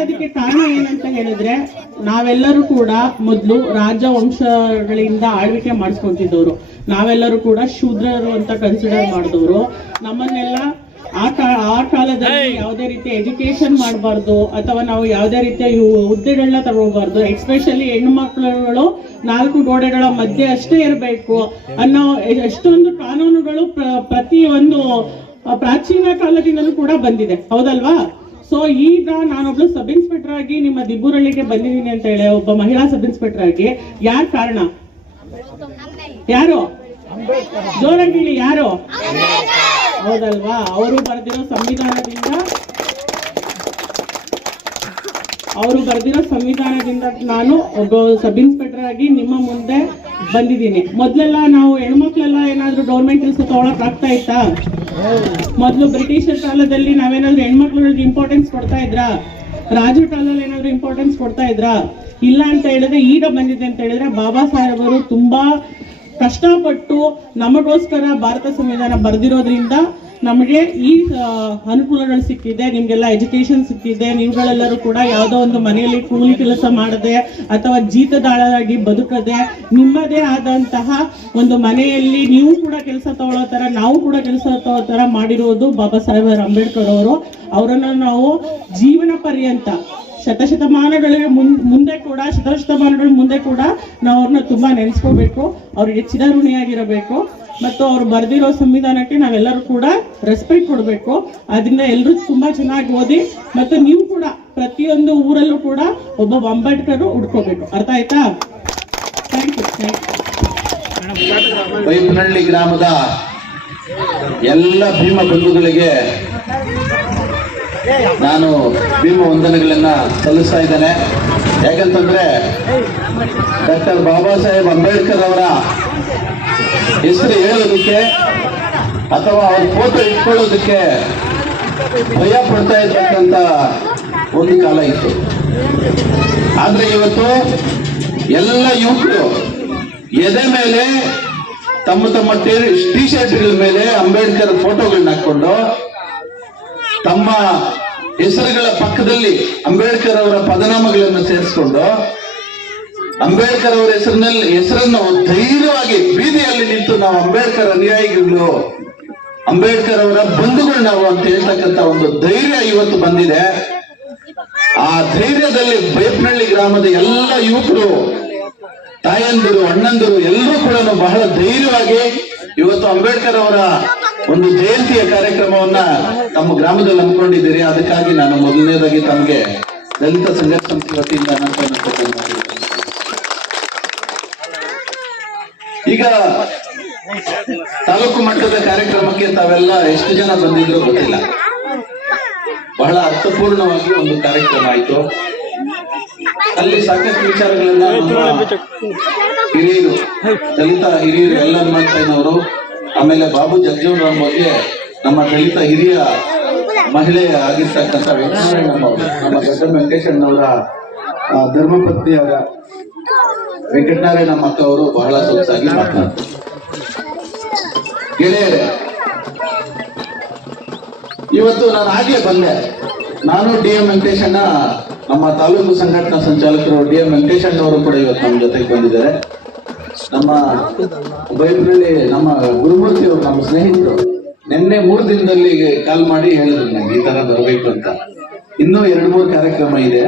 ಮಾಡೋದಕ್ಕೆ ಕಾರಣ ಏನಂತ ಹೇಳಿದ್ರೆ, ನಾವೆಲ್ಲರೂ ಕೂಡ ಮೊದಲು ರಾಜವಂಶಗಳಿಂದ ಆಳ್ವಿಕೆ ಮಾಡಿಸ್ಕೊಂತಿದ್ದವರು, ನಾವೆಲ್ಲರೂ ಕೂಡ ಶೂದ್ರರು ಅಂತ ಕನ್ಸಿಡರ್ ಮಾಡಿದವರು. ನಮ್ಮನ್ನೆಲ್ಲ ಆ ಕಾಲದಲ್ಲಿ ಯಾವುದೇ ರೀತಿಯ ಎಜುಕೇಶನ್ ಮಾಡಬಾರ್ದು ಅಥವಾ ನಾವು ಯಾವುದೇ ರೀತಿಯ ಹುದ್ದೆಗಳನ್ನ ತಗೋಬಾರ್ದು, ಎಕ್ಸ್ಪೆಷಲಿ ಹೆಣ್ಣು ಮಕ್ಕಳುಗಳು 4 ಗೋಡೆಗಳ ಮಧ್ಯೆ ಅಷ್ಟೇ ಇರಬೇಕು ಅನ್ನೋ ಎಷ್ಟೊಂದು ಕಾನೂನುಗಳು ಪ್ರತಿಯೊಂದು ಪ್ರಾಚೀನ ಕಾಲದಿಂದಲೂ ಕೂಡ ಬಂದಿದೆ, ಹೌದಲ್ವಾ? ಸೊ ಈಗ ನಾನೊಬ್ಳು ಸಬ್ ಇನ್ಸ್ಪೆಕ್ಟರ್ ಆಗಿ ನಿಮ್ಮ ದಿಬ್ಬೂರಳ್ಳಿಗೆ ಬಂದಿದ್ದೀನಿ ಅಂತ ಹೇಳಿ, ಒಬ್ಬ ಮಹಿಳಾ ಸಬ್ ಇನ್ಸ್ಪೆಕ್ಟರ್ ಆಗಿ. ಯಾರು ಕಾರಣ? ಯಾರು? ಜೋರಾಗಿ ಯಾರು? ಹೌದಲ್ವಾ? ಅವರು ಬರೆದಿರೋ ಸಂವಿಧಾನದಿಂದ ನಾನು ಒಬ್ಬ ಸಬ್ ಇನ್ಸ್ಪೆಕ್ಟರ್ ಆಗಿ ನಿಮ್ಮ ಮುಂದೆ ಬಂದಿದ್ದೀನಿ. ಮೊದ್ಲೆಲ್ಲ ನಾವು ಹೆಣ್ಮಕ್ಳೆಲ್ಲ ಏನಾದ್ರು ಗೌರ್ಮೆಂಟ್ ಕೆಲಸ ತಗೊಳಕ್ ಆಗ್ತಾ ಇತ್ತಾ? ಮೊದ್ಲು ಬ್ರಿಟಿಷರ್ ಕಾಲದಲ್ಲಿ ನಾವೇನಾದ್ರೂ ಹೆಣ್ಮಕ್ಳಿಗೆ ಇಂಪಾರ್ಟೆನ್ಸ್ ಕೊಡ್ತಾ ಇದ್ರಾ? ರಾಜರ ಕಾಲದಲ್ಲಿ ಏನಾದ್ರು ಇಂಪಾರ್ಟೆನ್ಸ್ ಕೊಡ್ತಾ ಇದ್ರಾ? ಇಲ್ಲ ಅಂತ ಹೇಳಿದ್ರೆ ಈಗ ಬಂದಿದೆ ಅಂತ ಹೇಳಿದ್ರೆ ಬಾಬಾ ಸಾಹೇಬರು ತುಂಬಾ ಕಷ್ಟಪಟ್ಟು ನಮಗೋಸ್ಕರ ಭಾರತ ಸಂವಿಧಾನ ಬರೆದಿರೋದ್ರಿಂದ ನಮಗೆ ಈ ಅನುಕೂಲಗಳು ಸಿಕ್ಕಿದೆ. ನಿಮ್ಗೆಲ್ಲ ಎಜುಕೇಶನ್ ಸಿಕ್ಕಿದೆ. ನೀವುಗಳೆಲ್ಲರೂ ಕೂಡ ಯಾವುದೋ ಒಂದು ಮನೆಯಲ್ಲಿ ಕೂಲಿ ಕೆಲಸ ಮಾಡದೆ ಅಥವಾ ಜೀತದಾಳರಾಗಿ ಬದುಕದೆ ನಿಮ್ಮದೇ ಆದಂತಹ ಒಂದು ಮನೆಯಲ್ಲಿ ನೀವು ಕೂಡ ಕೆಲಸ ತಗೊಳ್ಳೋ ತರ, ನಾವು ಕೂಡ ಕೆಲಸ ತಗೊಳ್ಳೋ ತರ ಮಾಡಿರೋದು ಬಾಬಾ ಸಾಹೇಬ್ ಅಂಬೇಡ್ಕರ್ ಅವರು. ಅವರನ್ನು ನಾವು ಜೀವನ ಪರ್ಯಂತ ಶತಶತಮಾನಗಳ ಮುಂದೆ ಕೂಡ ನಾವು ಅವ್ರನ್ನ ತುಂಬಾ ನೆನೆಸ್ಕೋಬೇಕು, ಅವ್ರಿಗೆ ಚಿರಋಣಿಯಾಗಿರಬೇಕು. ಮತ್ತು ಅವ್ರು ಬರೆದಿರೋ ಸಂವಿಧಾನಕ್ಕೆ ನಾವೆಲ್ಲರೂ ಕೂಡ ರೆಸ್ಪೆಕ್ಟ್ ಕೊಡಬೇಕು. ಅದರಿಂದ ಎಲ್ಲರೂ ತುಂಬಾ ಚೆನ್ನಾಗಿ ಓದಿ ಮತ್ತು ನೀವು ಕೂಡ ಪ್ರತಿಯೊಂದು ಊರಲ್ಲೂ ಕೂಡ ಒಬ್ಬ ಅಂಬೇಡ್ಕರ್ ಹುಡ್ಕೋಬೇಕು. ಅರ್ಥ ಆಯ್ತಾ? Thank you. ಬೈಪನಹಳ್ಳಿ ಗ್ರಾಮದ ಎಲ್ಲ ಭೀಮ ಬಂಧುಗಳಿಗೆ ನಾನು ಭೀಮ ವಂದನೆಗಳನ್ನ ಸಲ್ಲಿಸ್ತಾ ಇದ್ದೇನೆ. ಯಾಕಂತಂದ್ರೆ ಡಾಕ್ಟರ್ ಬಾಬಾ ಸಾಹೇಬ್ ಅಂಬೇಡ್ಕರ್ ಅವರ ಹೆಸರು ಹೇಳೋದಕ್ಕೆ ಅಥವಾ ಅವ್ರ ಫೋಟೋ ಇಟ್ಕೊಳ್ಳೋದಕ್ಕೆ ಭಯ ಪಡ್ತಾ ಇರ್ತಕ್ಕಂಥ ಒಂದು ಕಾಲ ಇತ್ತು. ಆದ್ರೆ ಇವತ್ತು ಎಲ್ಲ ಯುವಕರು ಎದೆ ಮೇಲೆ ತಮ್ಮ ಟಿ ಶರ್ಟ್ಗಳ ಮೇಲೆ ಅಂಬೇಡ್ಕರ್ ಫೋಟೋಗಳನ್ನ ಹಾಕೊಂಡು ತಮ್ಮ ಹೆಸರುಗಳ ಪಕ್ಕದಲ್ಲಿ ಅಂಬೇಡ್ಕರ್ ಅವರ ಪದನಾಮಗಳನ್ನು ಸೇರಿಸಿಕೊಂಡು ಅಂಬೇಡ್ಕರ್ ಅವರ ಹೆಸರನ್ನು ಧೈರ್ಯವಾಗಿ ಬೀದಿಯಲ್ಲಿ ನಿಂತು ನಾವು ಅಂಬೇಡ್ಕರ್ ಅನುಯಾಯಿಗಳು, ಅಂಬೇಡ್ಕರ್ ಅವರ ಬಂಧುಗಳು ನಾವು ಅಂತ ಹೇಳ್ತಕ್ಕಂಥ ಒಂದು ಧೈರ್ಯ ಇವತ್ತು ಬಂದಿದೆ. ಆ ಧೈರ್ಯದಲ್ಲಿ ಬೈಪನಹಳ್ಳಿ ಗ್ರಾಮದ ಎಲ್ಲ ಯುವಕರು, ತಾಯಂದಿರು, ಅಣ್ಣಂದಿರು ಎಲ್ಲರೂ ಕೂಡ ಬಹಳ ಧೈರ್ಯವಾಗಿ ಇವತ್ತು ಅಂಬೇಡ್ಕರ್ ಅವರ ಒಂದು ಜಯಂತಿಯ ಕಾರ್ಯಕ್ರಮವನ್ನ ತಮ್ಮ ಗ್ರಾಮದಲ್ಲಿ ಹಮ್ಮಿಕೊಂಡಿದ್ದೀರಿ. ಅದಕ್ಕಾಗಿ ನಾನು ಮೊದಲನೇದಾಗಿ ತಮಗೆ ದಲಿತ ಸಂಘರ್ಷ ಸಮಿತಿ ವತಿಯಿಂದ ಈಗ ತಾಲೂಕು ಮಟ್ಟದ ಕಾರ್ಯಕ್ರಮಕ್ಕೆ ತಾವೆಲ್ಲ ಎಷ್ಟು ಜನ ಬಂದಿದ್ರು ಗೊತ್ತಿಲ್ಲ. ಬಹಳ ಅರ್ಥಪೂರ್ಣವಾಗಿ ಒಂದು ಕಾರ್ಯಕ್ರಮ ಆಯ್ತು. ಅಲ್ಲಿ ಸಾಕಷ್ಟು ವಿಚಾರಗಳನ್ನ ಹಿರಿಯರು, ದಲಿತ ಹಿರಿಯರು ಎಲ್ಲ ಹನುಮಂತಯ್ಯನವರು, ಆಮೇಲೆ ಬಾಬು ಜಗಜೀವನರಾಮ್ ಬಗ್ಗೆ ನಮ್ಮ ದಲಿತ ಹಿರಿಯ ಮಹಿಳೆ ಆಗಿರ್ತಕ್ಕಂಥ ವೆಂಕಟನಾರಾಯಣಮ್ಮ, ನಮ್ಮ ಗಡ್ಡ ವೆಂಕಟೇಶಣ್ಣವರ ಧರ್ಮಪತ್ನಿಯಾದ ವೆಂಕಟನಾರಾಯಣಮ್ಮ ಅವರು ಬಹಳ ಸೊಗಸಾಗಿ ಮಾತನಾಡ್ತಾರೆ. ಗೆಳೆಯರೆ, ಇವತ್ತು ನಾನು ಆಗ್ಲೇ ಬಂದೆ. ನಾನು ಡಿ.ಎಂ. ವೆಂಕಟೇಶಣ್ಣ, ನಮ್ಮ ತಾಲೂಕು ಸಂಘಟನಾ ಸಂಚಾಲಕರು ಡಿ.ಎಂ. ವೆಂಕಟೇಶಣ್ಣವರು ಕೂಡ ಇವತ್ತು ನಮ್ಮ ಜೊತೆಗೆ ಬಂದಿದ್ದಾರೆ. ನಮ್ಮ ಬೈಪನಹಳ್ಳಿ ನಮ್ಮ ಗುರುಮೂರ್ತಿ ಅವರು, ನಮ್ಮ ಸ್ನೇಹಿತರು, ನಿನ್ನೆ 3 ದಿನದಲ್ಲಿ ಕಾಲ್ ಮಾಡಿ ಹೇಳಿದ್ರು ನಂಗೆ ಈ ತರ ಬರಬೇಕು ಅಂತ. ಇನ್ನೂ 2-3 ಕಾರ್ಯಕ್ರಮ ಇದೆ,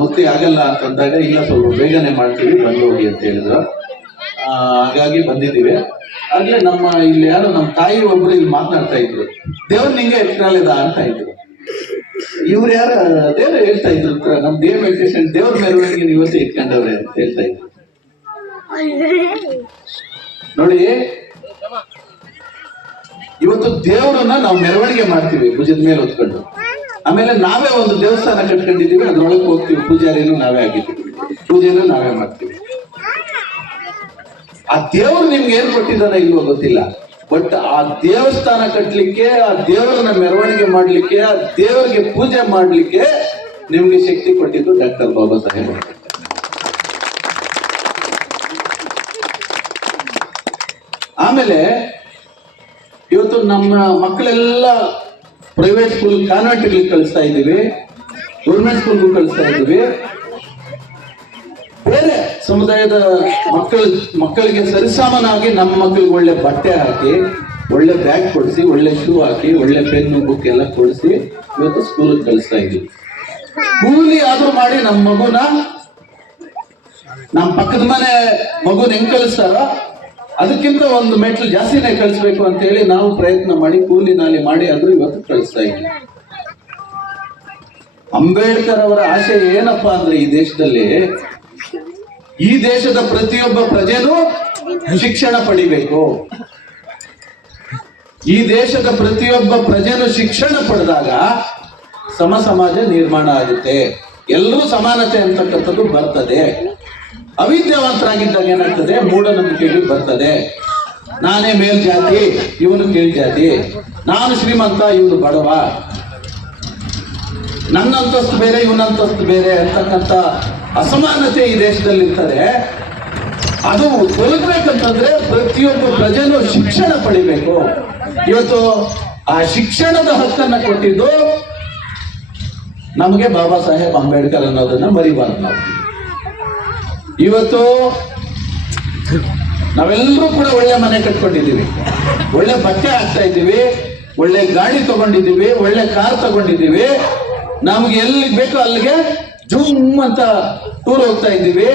ಮುಕ್ತಿ ಆಗಲ್ಲ ಅಂತಂದಾಗ ಇಲ್ಲ ಸ್ವಲ್ಪ ಬೇಗನೆ ಮಾಡ್ತೀವಿ, ಬಂದು ಹೋಗಿ ಅಂತ ಹೇಳಿದ್ರು. ಹಾಗಾಗಿ ಬಂದಿದ್ದೀವಿ. ಆಗ್ಲೇ ನಮ್ಮ ಇಲ್ಲಿ ಯಾರು ನಮ್ಮ ತಾಯಿ ಒಬ್ರು ಇಲ್ಲಿ ಮಾತನಾಡ್ತಾ ಇದ್ರು, ದೇವ್ರ ನಿಂಗೆ ಎತ್ಕಾಲಿದ ಅಂತ ಇದ್ರು. ಇವ್ರು ಯಾರ ದೇವ್ರ ಹೇಳ್ತಾ ಇದ್ರು, ನಮ್ ಡಿ.ಎಂ. ವೆಂಕಟೇಶನ್ ದೇವ್ರ ಮೆರವಣಿಗೆ ಇವತ್ತು ಇಟ್ಕೊಂಡವ್ರೆ ಅಂತ ಹೇಳ್ತಾ ಇದ್ರು. ನೋಡಿ, ಇವತ್ತು ದೇವರನ್ನ ನಾವು ಮೆರವಣಿಗೆ ಮಾಡ್ತೀವಿ ಭುಜದ ಮೇಲೆ ಹೊತ್ಕೊಂಡು. ಆಮೇಲೆ ನಾವೇ ಒಂದು ದೇವಸ್ಥಾನ ಕಟ್ಕೊಂಡಿದ್ದೀವಿ, ಅದ್ರೊಳಗೆ ಹೋಗ್ತೀವಿ, ಪೂಜಾರಿನೂ ನಾವೇ ಆಗಿದ್ದೀವಿ, ಪೂಜೆನೂ ನಾವೇ ಮಾಡ್ತೀವಿ. ಆ ದೇವರು ನಿಮ್ಗೆ ಏನ್ ಕೊಟ್ಟಿದ್ದಾನ ಇಲ್ವೋ ಗೊತ್ತಿಲ್ಲ, ಬಟ್ ಆ ದೇವಸ್ಥಾನ ಕಟ್ಲಿಕ್ಕೆ, ಆ ದೇವರನ್ನ ಮೆರವಣಿಗೆ ಮಾಡ್ಲಿಕ್ಕೆ, ಆ ದೇವರಿಗೆ ಪೂಜೆ ಮಾಡ್ಲಿಕ್ಕೆ ನಿಮ್ಗೆ ಶಕ್ತಿ ಕೊಟ್ಟಿದ್ದು ಡಾಕ್ಟರ್ ಬಾಬಾ ಸಾಹೇಬ್. ಆಮೇಲೆ ಇವತ್ತು ನಮ್ಮ ಮಕ್ಕಳೆಲ್ಲ ಪ್ರೈವೇಟ್ ಸ್ಕೂಲ್, ಕಾನ್ವೆಂಟ್ಗಳಿಗೆ ಕಳಿಸ್ತಾ ಇದ್ದೀವಿ. ಗೌರ್ಮೆಂಟ್ ಸ್ಕೂಲ್ಗೂ ಕಳಿಸ್ತಾ ಇದ್ದೀವಿ. ಬೇರೆ ಸಮುದಾಯದ ಮಕ್ಕಳಿಗೆ ಸರಿಸಾಮನಾಗಿ ನಮ್ಮ ಮಕ್ಕಳಿಗೆ ಒಳ್ಳೆ ಬಟ್ಟೆ ಹಾಕಿ, ಒಳ್ಳೆ ಬ್ಯಾಗ್ ಕೊಡಿಸಿ, ಒಳ್ಳೆ ಶೂ ಹಾಕಿ, ಒಳ್ಳೆ ಪೆನ್ನು ಬುಕ್ ಎಲ್ಲ ಕೊಡಿಸಿ ಇವತ್ತು ಸ್ಕೂಲಿಗೆ ಕಳಿಸ್ತಾ ಇದ್ದೀವಿ. ಕೂಲಿ ಆದ್ರೂ ಮಾಡಿ ನಮ್ಮ ಮಗುನ, ನಮ್ಮ ಪಕ್ಕದ ಮನೆ ಮಗುನ ಹೆಂಗ್ ಕಳಿಸ್ತಾರೋ ಅದಕ್ಕಿಂತ ಒಂದು ಮೆಟ್ಲು ಜಾಸ್ತಿನೇ ಕಳಿಸ್ಬೇಕು ಅಂತ ಹೇಳಿ ನಾವು ಪ್ರಯತ್ನ ಮಾಡಿ ಕೂಲಿ ನಾಲಿ ಮಾಡಿ ಆದ್ರೂ ಇವತ್ತು ಕಳಿಸ್ತಾ ಇದ್ದೀವಿ. ಅಂಬೇಡ್ಕರ್ ಅವರ ಆಶೆ ಏನಪ್ಪಾ ಅಂದ್ರೆ ಈ ದೇಶದ ಪ್ರತಿಯೊಬ್ಬ ಪ್ರಜೆನೂ ಶಿಕ್ಷಣ ಪಡಿಬೇಕು. ಈ ದೇಶದ ಪ್ರತಿಯೊಬ್ಬ ಪ್ರಜೆನೂ ಶಿಕ್ಷಣ ಪಡೆದಾಗ ಸಮ ಸಮಾಜ ನಿರ್ಮಾಣ ಆಗುತ್ತೆ, ಎಲ್ಲರೂ ಸಮಾನತೆ ಅಂತಕ್ಕಂಥದ್ದು ಬರ್ತದೆ. ಅವಿದ್ಯಾವಂತರಾಗಿದ್ದಾಗ ಏನಾಗ್ತದೆ, ಮೂಢನಂಬಿಕೆಗಳು ಬರ್ತದೆ. ನಾನೇ ಮೇಲ್ಜಾತಿ, ಇವನು ಕೀಳ್ಜಾತಿ, ನಾನು ಶ್ರೀಮಂತ, ಇವನು ಬಡವ, ನನ್ನ ಅಂತಸ್ತು ಬೇರೆ, ಇವನ ಅಂತಸ್ತು ಬೇರೆ ಅಂತಕ್ಕಂಥ ಅಸಮಾನತೆ ಈ ದೇಶದಲ್ಲಿ ಇರ್ತದೆ. ಅದು ತೊಲಗಬೇಕಂತಂದ್ರೆ ಪ್ರತಿಯೊಬ್ಬ ಪ್ರಜೆನೂ ಶಿಕ್ಷಣ ಪಡಿಬೇಕು. ಇವತ್ತು ಆ ಶಿಕ್ಷಣದ ಹಕ್ಕನ್ನ ಕೊಟ್ಟಿದ್ದು ನಮಗೆ ಬಾಬಾ ಸಾಹೇಬ್ ಅಂಬೇಡ್ಕರ್ ಅನ್ನೋದನ್ನ ಮರಿಬಾರ್ದು ನಾವು. ಇವತ್ತು ನಾವೆಲ್ಲರೂ ಕೂಡ ಒಳ್ಳೆ ಮನೆ ಕಟ್ಕೊಂಡಿದ್ದೀವಿ, ಒಳ್ಳೆ ಬಟ್ಟೆ ಹಾಕ್ತಾ ಇದ್ದೀವಿ, ಒಳ್ಳೆ ಗಾಡಿ ತಗೊಂಡಿದ್ದೀವಿ, ಒಳ್ಳೆ ಕಾರ್ ತಗೊಂಡಿದ್ದೀವಿ, ನಮ್ಗೆ ಎಲ್ಲಿಗೆ ಬೇಕೋ ಅಲ್ಲಿಗೆ ಜುಮ್ ಅಂತ ಟೂರ್ ಹೋಗ್ತಾ ಇದ್ದೀವಿ,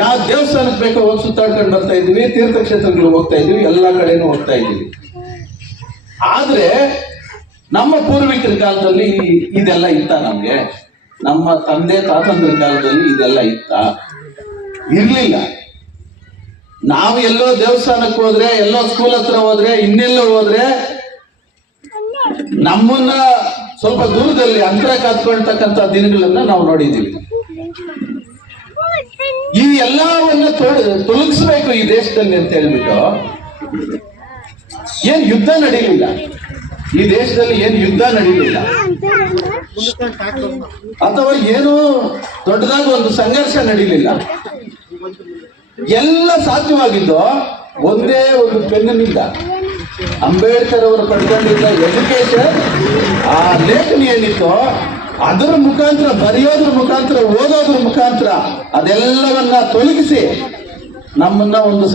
ಯಾವ ದೇವಸ್ಥಾನಕ್ಕೆ ಬೇಕೋ ಹೋಗಿ ಸುತ್ತಾಡ್ಕೊಂಡು ಬರ್ತಾ ಇದ್ದೀವಿ, ತೀರ್ಥಕ್ಷೇತ್ರಗಳಿಗೆ ಹೋಗ್ತಾ ಇದ್ದೀವಿ, ಎಲ್ಲಾ ಕಡೆನೂ ಹೋಗ್ತಾ ಇದ್ದೀವಿ. ಆದ್ರೆ ನಮ್ಮ ಪೂರ್ವಿಕರ ಕಾಲದಲ್ಲಿ ಇದೆಲ್ಲ ಇತ್ತ? ನಮ್ಗೆ ನಮ್ಮ ತಂದೆ ತಾತಂದ್ರ ಕಾಲದಲ್ಲಿ ಇದೆಲ್ಲ ಇತ್ತ? ಇರ್ಲಿಲ್ಲ. ನಾವು ಎಲ್ಲೋ ದೇವಸ್ಥಾನಕ್ಕೆ ಹೋದ್ರೆ, ಎಲ್ಲೋ ಸ್ಕೂಲ್ ಹತ್ರ ಹೋದ್ರೆ, ಇನ್ನೆಲ್ಲೋ ಹೋದ್ರೆ ನಮ್ಮನ್ನ ಸ್ವಲ್ಪ ದೂರದಲ್ಲಿ ಅಂತರ ಕಾತ್ಕೊಳ್ತಕ್ಕಂಥ ದಿನಗಳನ್ನ ನಾವು ನೋಡಿದ್ದೀವಿ. ಈ ಎಲ್ಲವನ್ನ ತೊಲಗಿಸ್ಬೇಕು ಈ ದೇಶದಲ್ಲಿ ಅಂತ ಹೇಳ್ಬಿಟ್ಟು ಏನ್ ಯುದ್ಧ ನಡೀಲಿಲ್ಲ, ಈ ದೇಶದಲ್ಲಿ ಏನ್ ಯುದ್ಧ ನಡೀಲಿಲ್ಲ, ಅಥವಾ ಏನು ದೊಡ್ಡದಾಗಿ ಒಂದು ಸಂಘರ್ಷ ನಡೀಲಿಲ್ಲ. ಎಲ್ಲ ಸಾಧ್ಯವಾಗಿದ್ದು ಒಂದೇ ಒಂದು ಪೆನ್ನಿನಿಂದ. ಅಂಬೇಡ್ಕರ್ ಅವರು ಪಡ್ಕೊಂಡಿದ್ದ ಎಜುಕೇಶನ್, ಆ ಲೇಖನಿ ಏನಿತ್ತು ಅದರ ಮುಖಾಂತರ, ಬರೆಯೋದ್ರ ಮುಖಾಂತರ, ಓದೋದ್ರ ಮುಖಾಂತರ ಅದೆಲ್ಲವನ್ನ ತೊಲಗಿಸಿ ನಮ್ಮನ್ನ ಒಂದು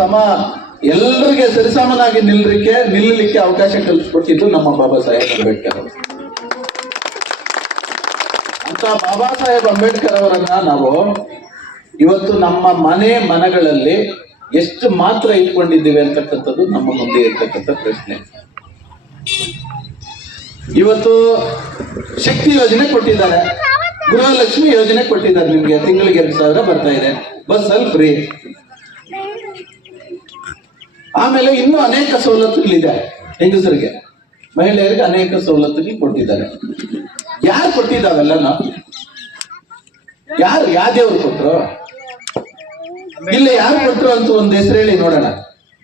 ಎಲ್ಲರಿಗೆ ಸರಿಸಮನಾಗಿ ನಿಲ್ಲಲಿಕ್ಕೆ ಅವಕಾಶ ಕಲ್ಪಿಸ್ಕೊಟ್ಟಿದ್ದು ನಮ್ಮ ಬಾಬಾ ಸಾಹೇಬ್ ಅಂಬೇಡ್ಕರ್ ಅವರು. ಅಂತ ಬಾಬಾ ಸಾಹೇಬ್ ಅಂಬೇಡ್ಕರ್ ಅವರನ್ನ ನಾವು ಇವತ್ತು ನಮ್ಮ ಮನಗಳಲ್ಲಿ ಎಷ್ಟು ಮಾತ್ರ ಇಟ್ಕೊಂಡಿದ್ದೀವಿ ಅಂತಕ್ಕಂಥದ್ದು ನಮ್ಮ ಮುಂದೆ ಇರ್ತಕ್ಕಂಥ ಪ್ರಶ್ನೆ. ಇವತ್ತು ಶಕ್ತಿ ಯೋಜನೆ ಕೊಟ್ಟಿದ್ದಾರೆ, ಗೃಹಲಕ್ಷ್ಮಿ ಯೋಜನೆ ಕೊಟ್ಟಿದ್ದಾರೆ, ನಿಮ್ಗೆ ತಿಂಗಳಿಗೆ 2,000 ಬರ್ತಾ ಇದೆ, ಬಸ್ಸಲ್ಲಿ ಫ್ರೀ. ಆಮೇಲೆ ಇನ್ನೂ ಅನೇಕ ಸವಲತ್ತುಗಳಿದೆ ಹೆಂಗಸರಿಗೆ, ಮಹಿಳೆಯರಿಗೆ ಅನೇಕ ಸವಲತ್ತುಗಳು ಕೊಟ್ಟಿದ್ದಾರೆ. ಯಾರು ಕೊಟ್ಟಿದ್ದಾವೆಲ್ಲ? ಯಾರು ಯಾವ ದೇವ್ರು ಕೊಟ್ರು? ಇಲ್ಲ, ಯಾರು ಕೊಟ್ರು ಅಂತ ಒಂದು ಹೆಸರು ಹೇಳಿ ನೋಡೋಣ.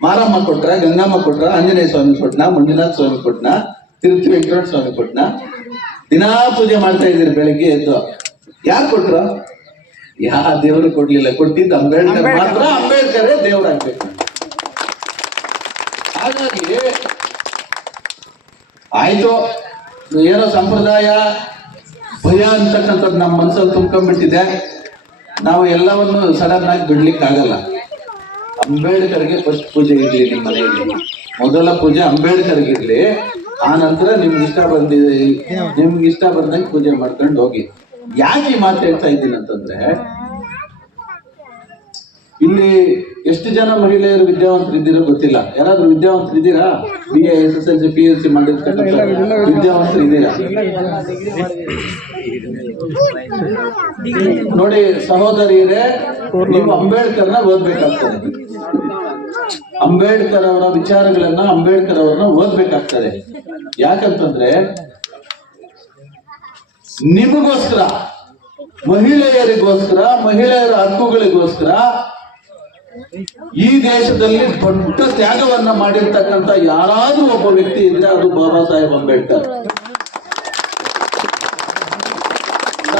ಮಾರಮ್ಮ ಕೊಟ್ರ, ಗಂಗಮ್ಮ ಕೊಟ್ರ, ಆಂಜನೇಯ ಸ್ವಾಮಿ ಕೊಟ್ನ, ಮಂಜುನಾಥ ಸ್ವಾಮಿ ಕೊಟ್ನ, ತಿರುಪತಿ ವೆಂಕಟರಮಣ ಸ್ವಾಮಿ ಕೊಟ್ನ? ದಿನಾ ಪೂಜೆ ಮಾಡ್ತಾ ಇದ್ದೀರಿ ಬೆಳಿಗ್ಗೆ ಎದ್ದು. ಯಾರು ಕೊಟ್ರು? ಯಾವ ದೇವರು ಕೊಡ್ಲಿಲ್ಲ. ಕೊಟ್ಟಿದ್ದು ಅಂಬೇಡ್ಕರ್ ಮಾತ್ರ. ಅಂಬೇಡ್ಕರೇ ದೇವರಾಗ್ಬೇಕು. ಹಾಗಾಗಿ ಆಯ್ತು, ಏನೋ ಸಂಪ್ರದಾಯ ಭಯ ಅಂತಕ್ಕಂಥದ್ದು ನಮ್ಮ ಮನಸ್ಸಲ್ಲಿ ತುಂಬ್ಕೊಂಡ್ಬಿಟ್ಟಿದೆ. ನಾವು ಎಲ್ಲವನ್ನು ಸಡನ್ ಆಗಿ ಬಿಡ್ಲಿಕ್ಕೆ ಆಗಲ್ಲ. ಅಂಬೇಡ್ಕರ್ಗೆ ಫಸ್ಟ್ ಪೂಜೆ ಇರ್ಲಿ ನಿಮ್ಮ ಮನೆಯಲ್ಲಿ. ಮೊದಲ ಪೂಜೆ ಅಂಬೇಡ್ಕರ್ಗೆ ಇರ್ಲಿ, ಆ ನಂತರ ನಿಮ್ಗೆ ಇಷ್ಟ ಬಂದಂಗೆ ಪೂಜೆ ಮಾಡ್ಕೊಂಡು ಹೋಗಿ. ಯಾಕೆ ಈ ಮಾತು ಹೇಳ್ತಾ ಇದ್ದೀನಿ ಅಂತಂದ್ರೆ, ಇಲ್ಲಿ ಎಷ್ಟು ಜನ ಮಹಿಳೆಯರು ವಿದ್ಯಾವಂತರು ಇದ್ದೀರೋ ಗೊತ್ತಿಲ್ಲ. ಯಾರಾದ್ರೂ ವಿದ್ಯಾವಂತರು ಇದ್ದೀರಾ? BA, SSLC, PLC ಮಾಡಿರ್ತಕ್ಕಂಥ ವಿದ್ಯಾವಂತರು ಇದ್ದೀರಾ? ನೋಡಿ ಸಹೋದರಿಯರೇ, ನೀವು ಅಂಬೇಡ್ಕರ್ನ ಓದ್ಬೇಕಾಗ್ತದೆ. ಅಂಬೇಡ್ಕರ್ ಅವರ ವಿಚಾರಗಳನ್ನ, ಅಂಬೇಡ್ಕರ್ ಅವರನ್ನ ಓದ್ಬೇಕಾಗ್ತದೆ. ಯಾಕಂತಂದ್ರೆ ನಿಮಗೋಸ್ಕರ, ಮಹಿಳೆಯರಿಗೋಸ್ಕರ, ಮಹಿಳೆಯರ ಹಕ್ಕುಗಳಿಗೋಸ್ಕರ ಈ ದೇಶದಲ್ಲಿ ದೊಡ್ಡ ತ್ಯಾಗವನ್ನ ಮಾಡಿರ್ತಕ್ಕಂಥ ಯಾರಾದ್ರೂ ಒಬ್ಬ ವ್ಯಕ್ತಿ ಇದ್ರೆ ಅದು ಬಾಬಾ ಸಾಹೇಬ್ ಅಂಬೇಡ್ಕರ್.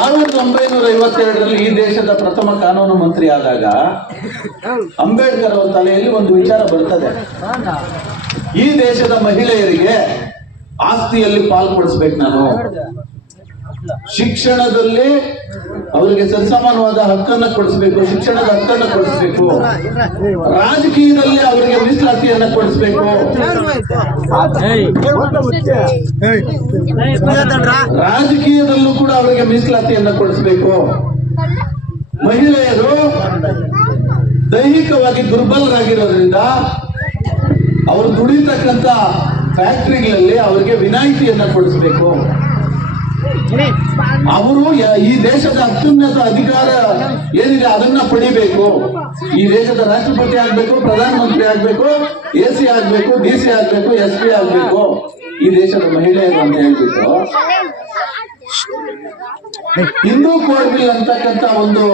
1952ರಲ್ಲಿ ಈ ದೇಶದ ಪ್ರಥಮ ಕಾನೂನು ಮಂತ್ರಿ ಆದಾಗ ಅಂಬೇಡ್ಕರ್ ಅವರ ತಲೆಯಲ್ಲಿ ಒಂದು ವಿಚಾರ ಬರ್ತದೆ. ಈ ದೇಶದ ಮಹಿಳೆಯರಿಗೆ ಆಸ್ತಿಯಲ್ಲಿ ಪಾಲ್ಪಡಿಸ್ಬೇಕು ನಾನು. ಶಿಕ್ಷಣದಲ್ಲಿ ಅವರಿಗೆ ಸರಿಸಮಾನವಾದ ಹಕ್ಕನ್ನ ಕೊಡಿಸ್ಬೇಕು, ಶಿಕ್ಷಣದ ಹಕ್ಕನ್ನ ಕೊಡಿಸ್ಬೇಕು. ರಾಜಕೀಯದಲ್ಲಿ ಅವರಿಗೆ ಮೀಸಲಾತಿಯನ್ನ ಕೊಡಿಸ್ಬೇಕು. ರಾಜಕೀಯದಲ್ಲೂ ಕೂಡ ಅವರಿಗೆ ಮೀಸಲಾತಿಯನ್ನ ಕೊಡಿಸ್ಬೇಕು. ಮಹಿಳೆಯರು ದೈಹಿಕವಾಗಿ ದುರ್ಬಲರಾಗಿರೋದ್ರಿಂದ ಅವರು ದುಡಿತಕ್ಕಂತ ಫ್ಯಾಕ್ಟರಿಗಳಲ್ಲಿ ಅವರಿಗೆ ವಿನಾಯಿತಿಯನ್ನ ಕೊಡಿಸ್ಬೇಕು. ಅವರು ಈ ದೇಶದ ಅತ್ಯುನ್ನತ ಅಧಿಕಾರ ಏನಿದೆ ಅದನ್ನ ಪಡಿಬೇಕು. ಈ ದೇಶದ ರಾಷ್ಟ್ರಪತಿ ಆಗ್ಬೇಕು, ಪ್ರಧಾನಮಂತ್ರಿ ಆಗ್ಬೇಕು, AC ಆಗ್ಬೇಕು, DC ಆಗ್ಬೇಕು, SP ಆಗ್ಬೇಕು ಈ ದೇಶದ ಮಹಿಳೆಯರು ಅಂತ ಹೇಳ್ಬಿಟ್ಟು ಹಿಂದೂ ಕೋಡ್ ಬಿಲ್ ಅಂತಕ್ಕಂತ ಒಂದು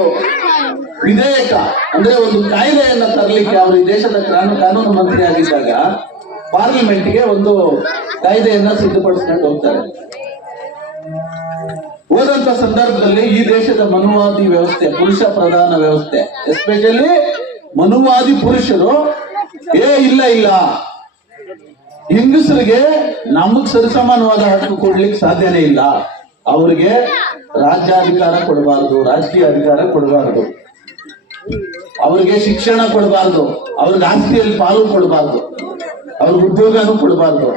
ವಿಧೇಯಕ ಅಂದ್ರೆ ಒಂದು ಕಾಯ್ದೆಯನ್ನ ತರಲಿಕ್ಕೆ ಅವರು ಈ ದೇಶದ ಕಾನೂನು ಮಂತ್ರಿ ಆಗಿದ್ದಾಗ ಪಾರ್ಲಿಮೆಂಟ್ಗೆ ಒಂದು ಕಾಯ್ದೆಯನ್ನ ಸಿದ್ಧಪಡಿಸ್ಕೊಂಡು ಹೋಗ್ತಾರೆ. ಹೋದಂತ ಸಂದರ್ಭದಲ್ಲಿ ಈ ದೇಶದ ಮನುವಾದಿ ವ್ಯವಸ್ಥೆ, ಪುರುಷ ಪ್ರಧಾನ ವ್ಯವಸ್ಥೆ, ಎಸ್ಪೆಷಲಿ ಮನುವಾದಿ ಪುರುಷರು ಇಲ್ಲ ಹೆಂಗಸರಿಗೆ ನಮಗ್ ಸರಿಸಮಾನವಾದ ಹಕ್ಕು ಕೊಡ್ಲಿಕ್ಕೆ ಸಾಧ್ಯನೇ ಇಲ್ಲ, ಅವರಿಗೆ ರಾಜ್ಯಾಧಿಕಾರ ಕೊಡಬಾರದು, ರಾಜಕೀಯ ಅಧಿಕಾರ ಕೊಡಬಾರದು, ಅವರಿಗೆ ಶಿಕ್ಷಣ ಕೊಡಬಾರ್ದು, ಅವ್ರಿಗೆ ಆಸ್ತಿಯಲ್ಲಿ ಪಾಲು ಕೊಡಬಾರ್ದು, ಅವ್ರಿಗೆ ಉದ್ಯೋಗನೂ ಕೊಡಬಾರ್ದು.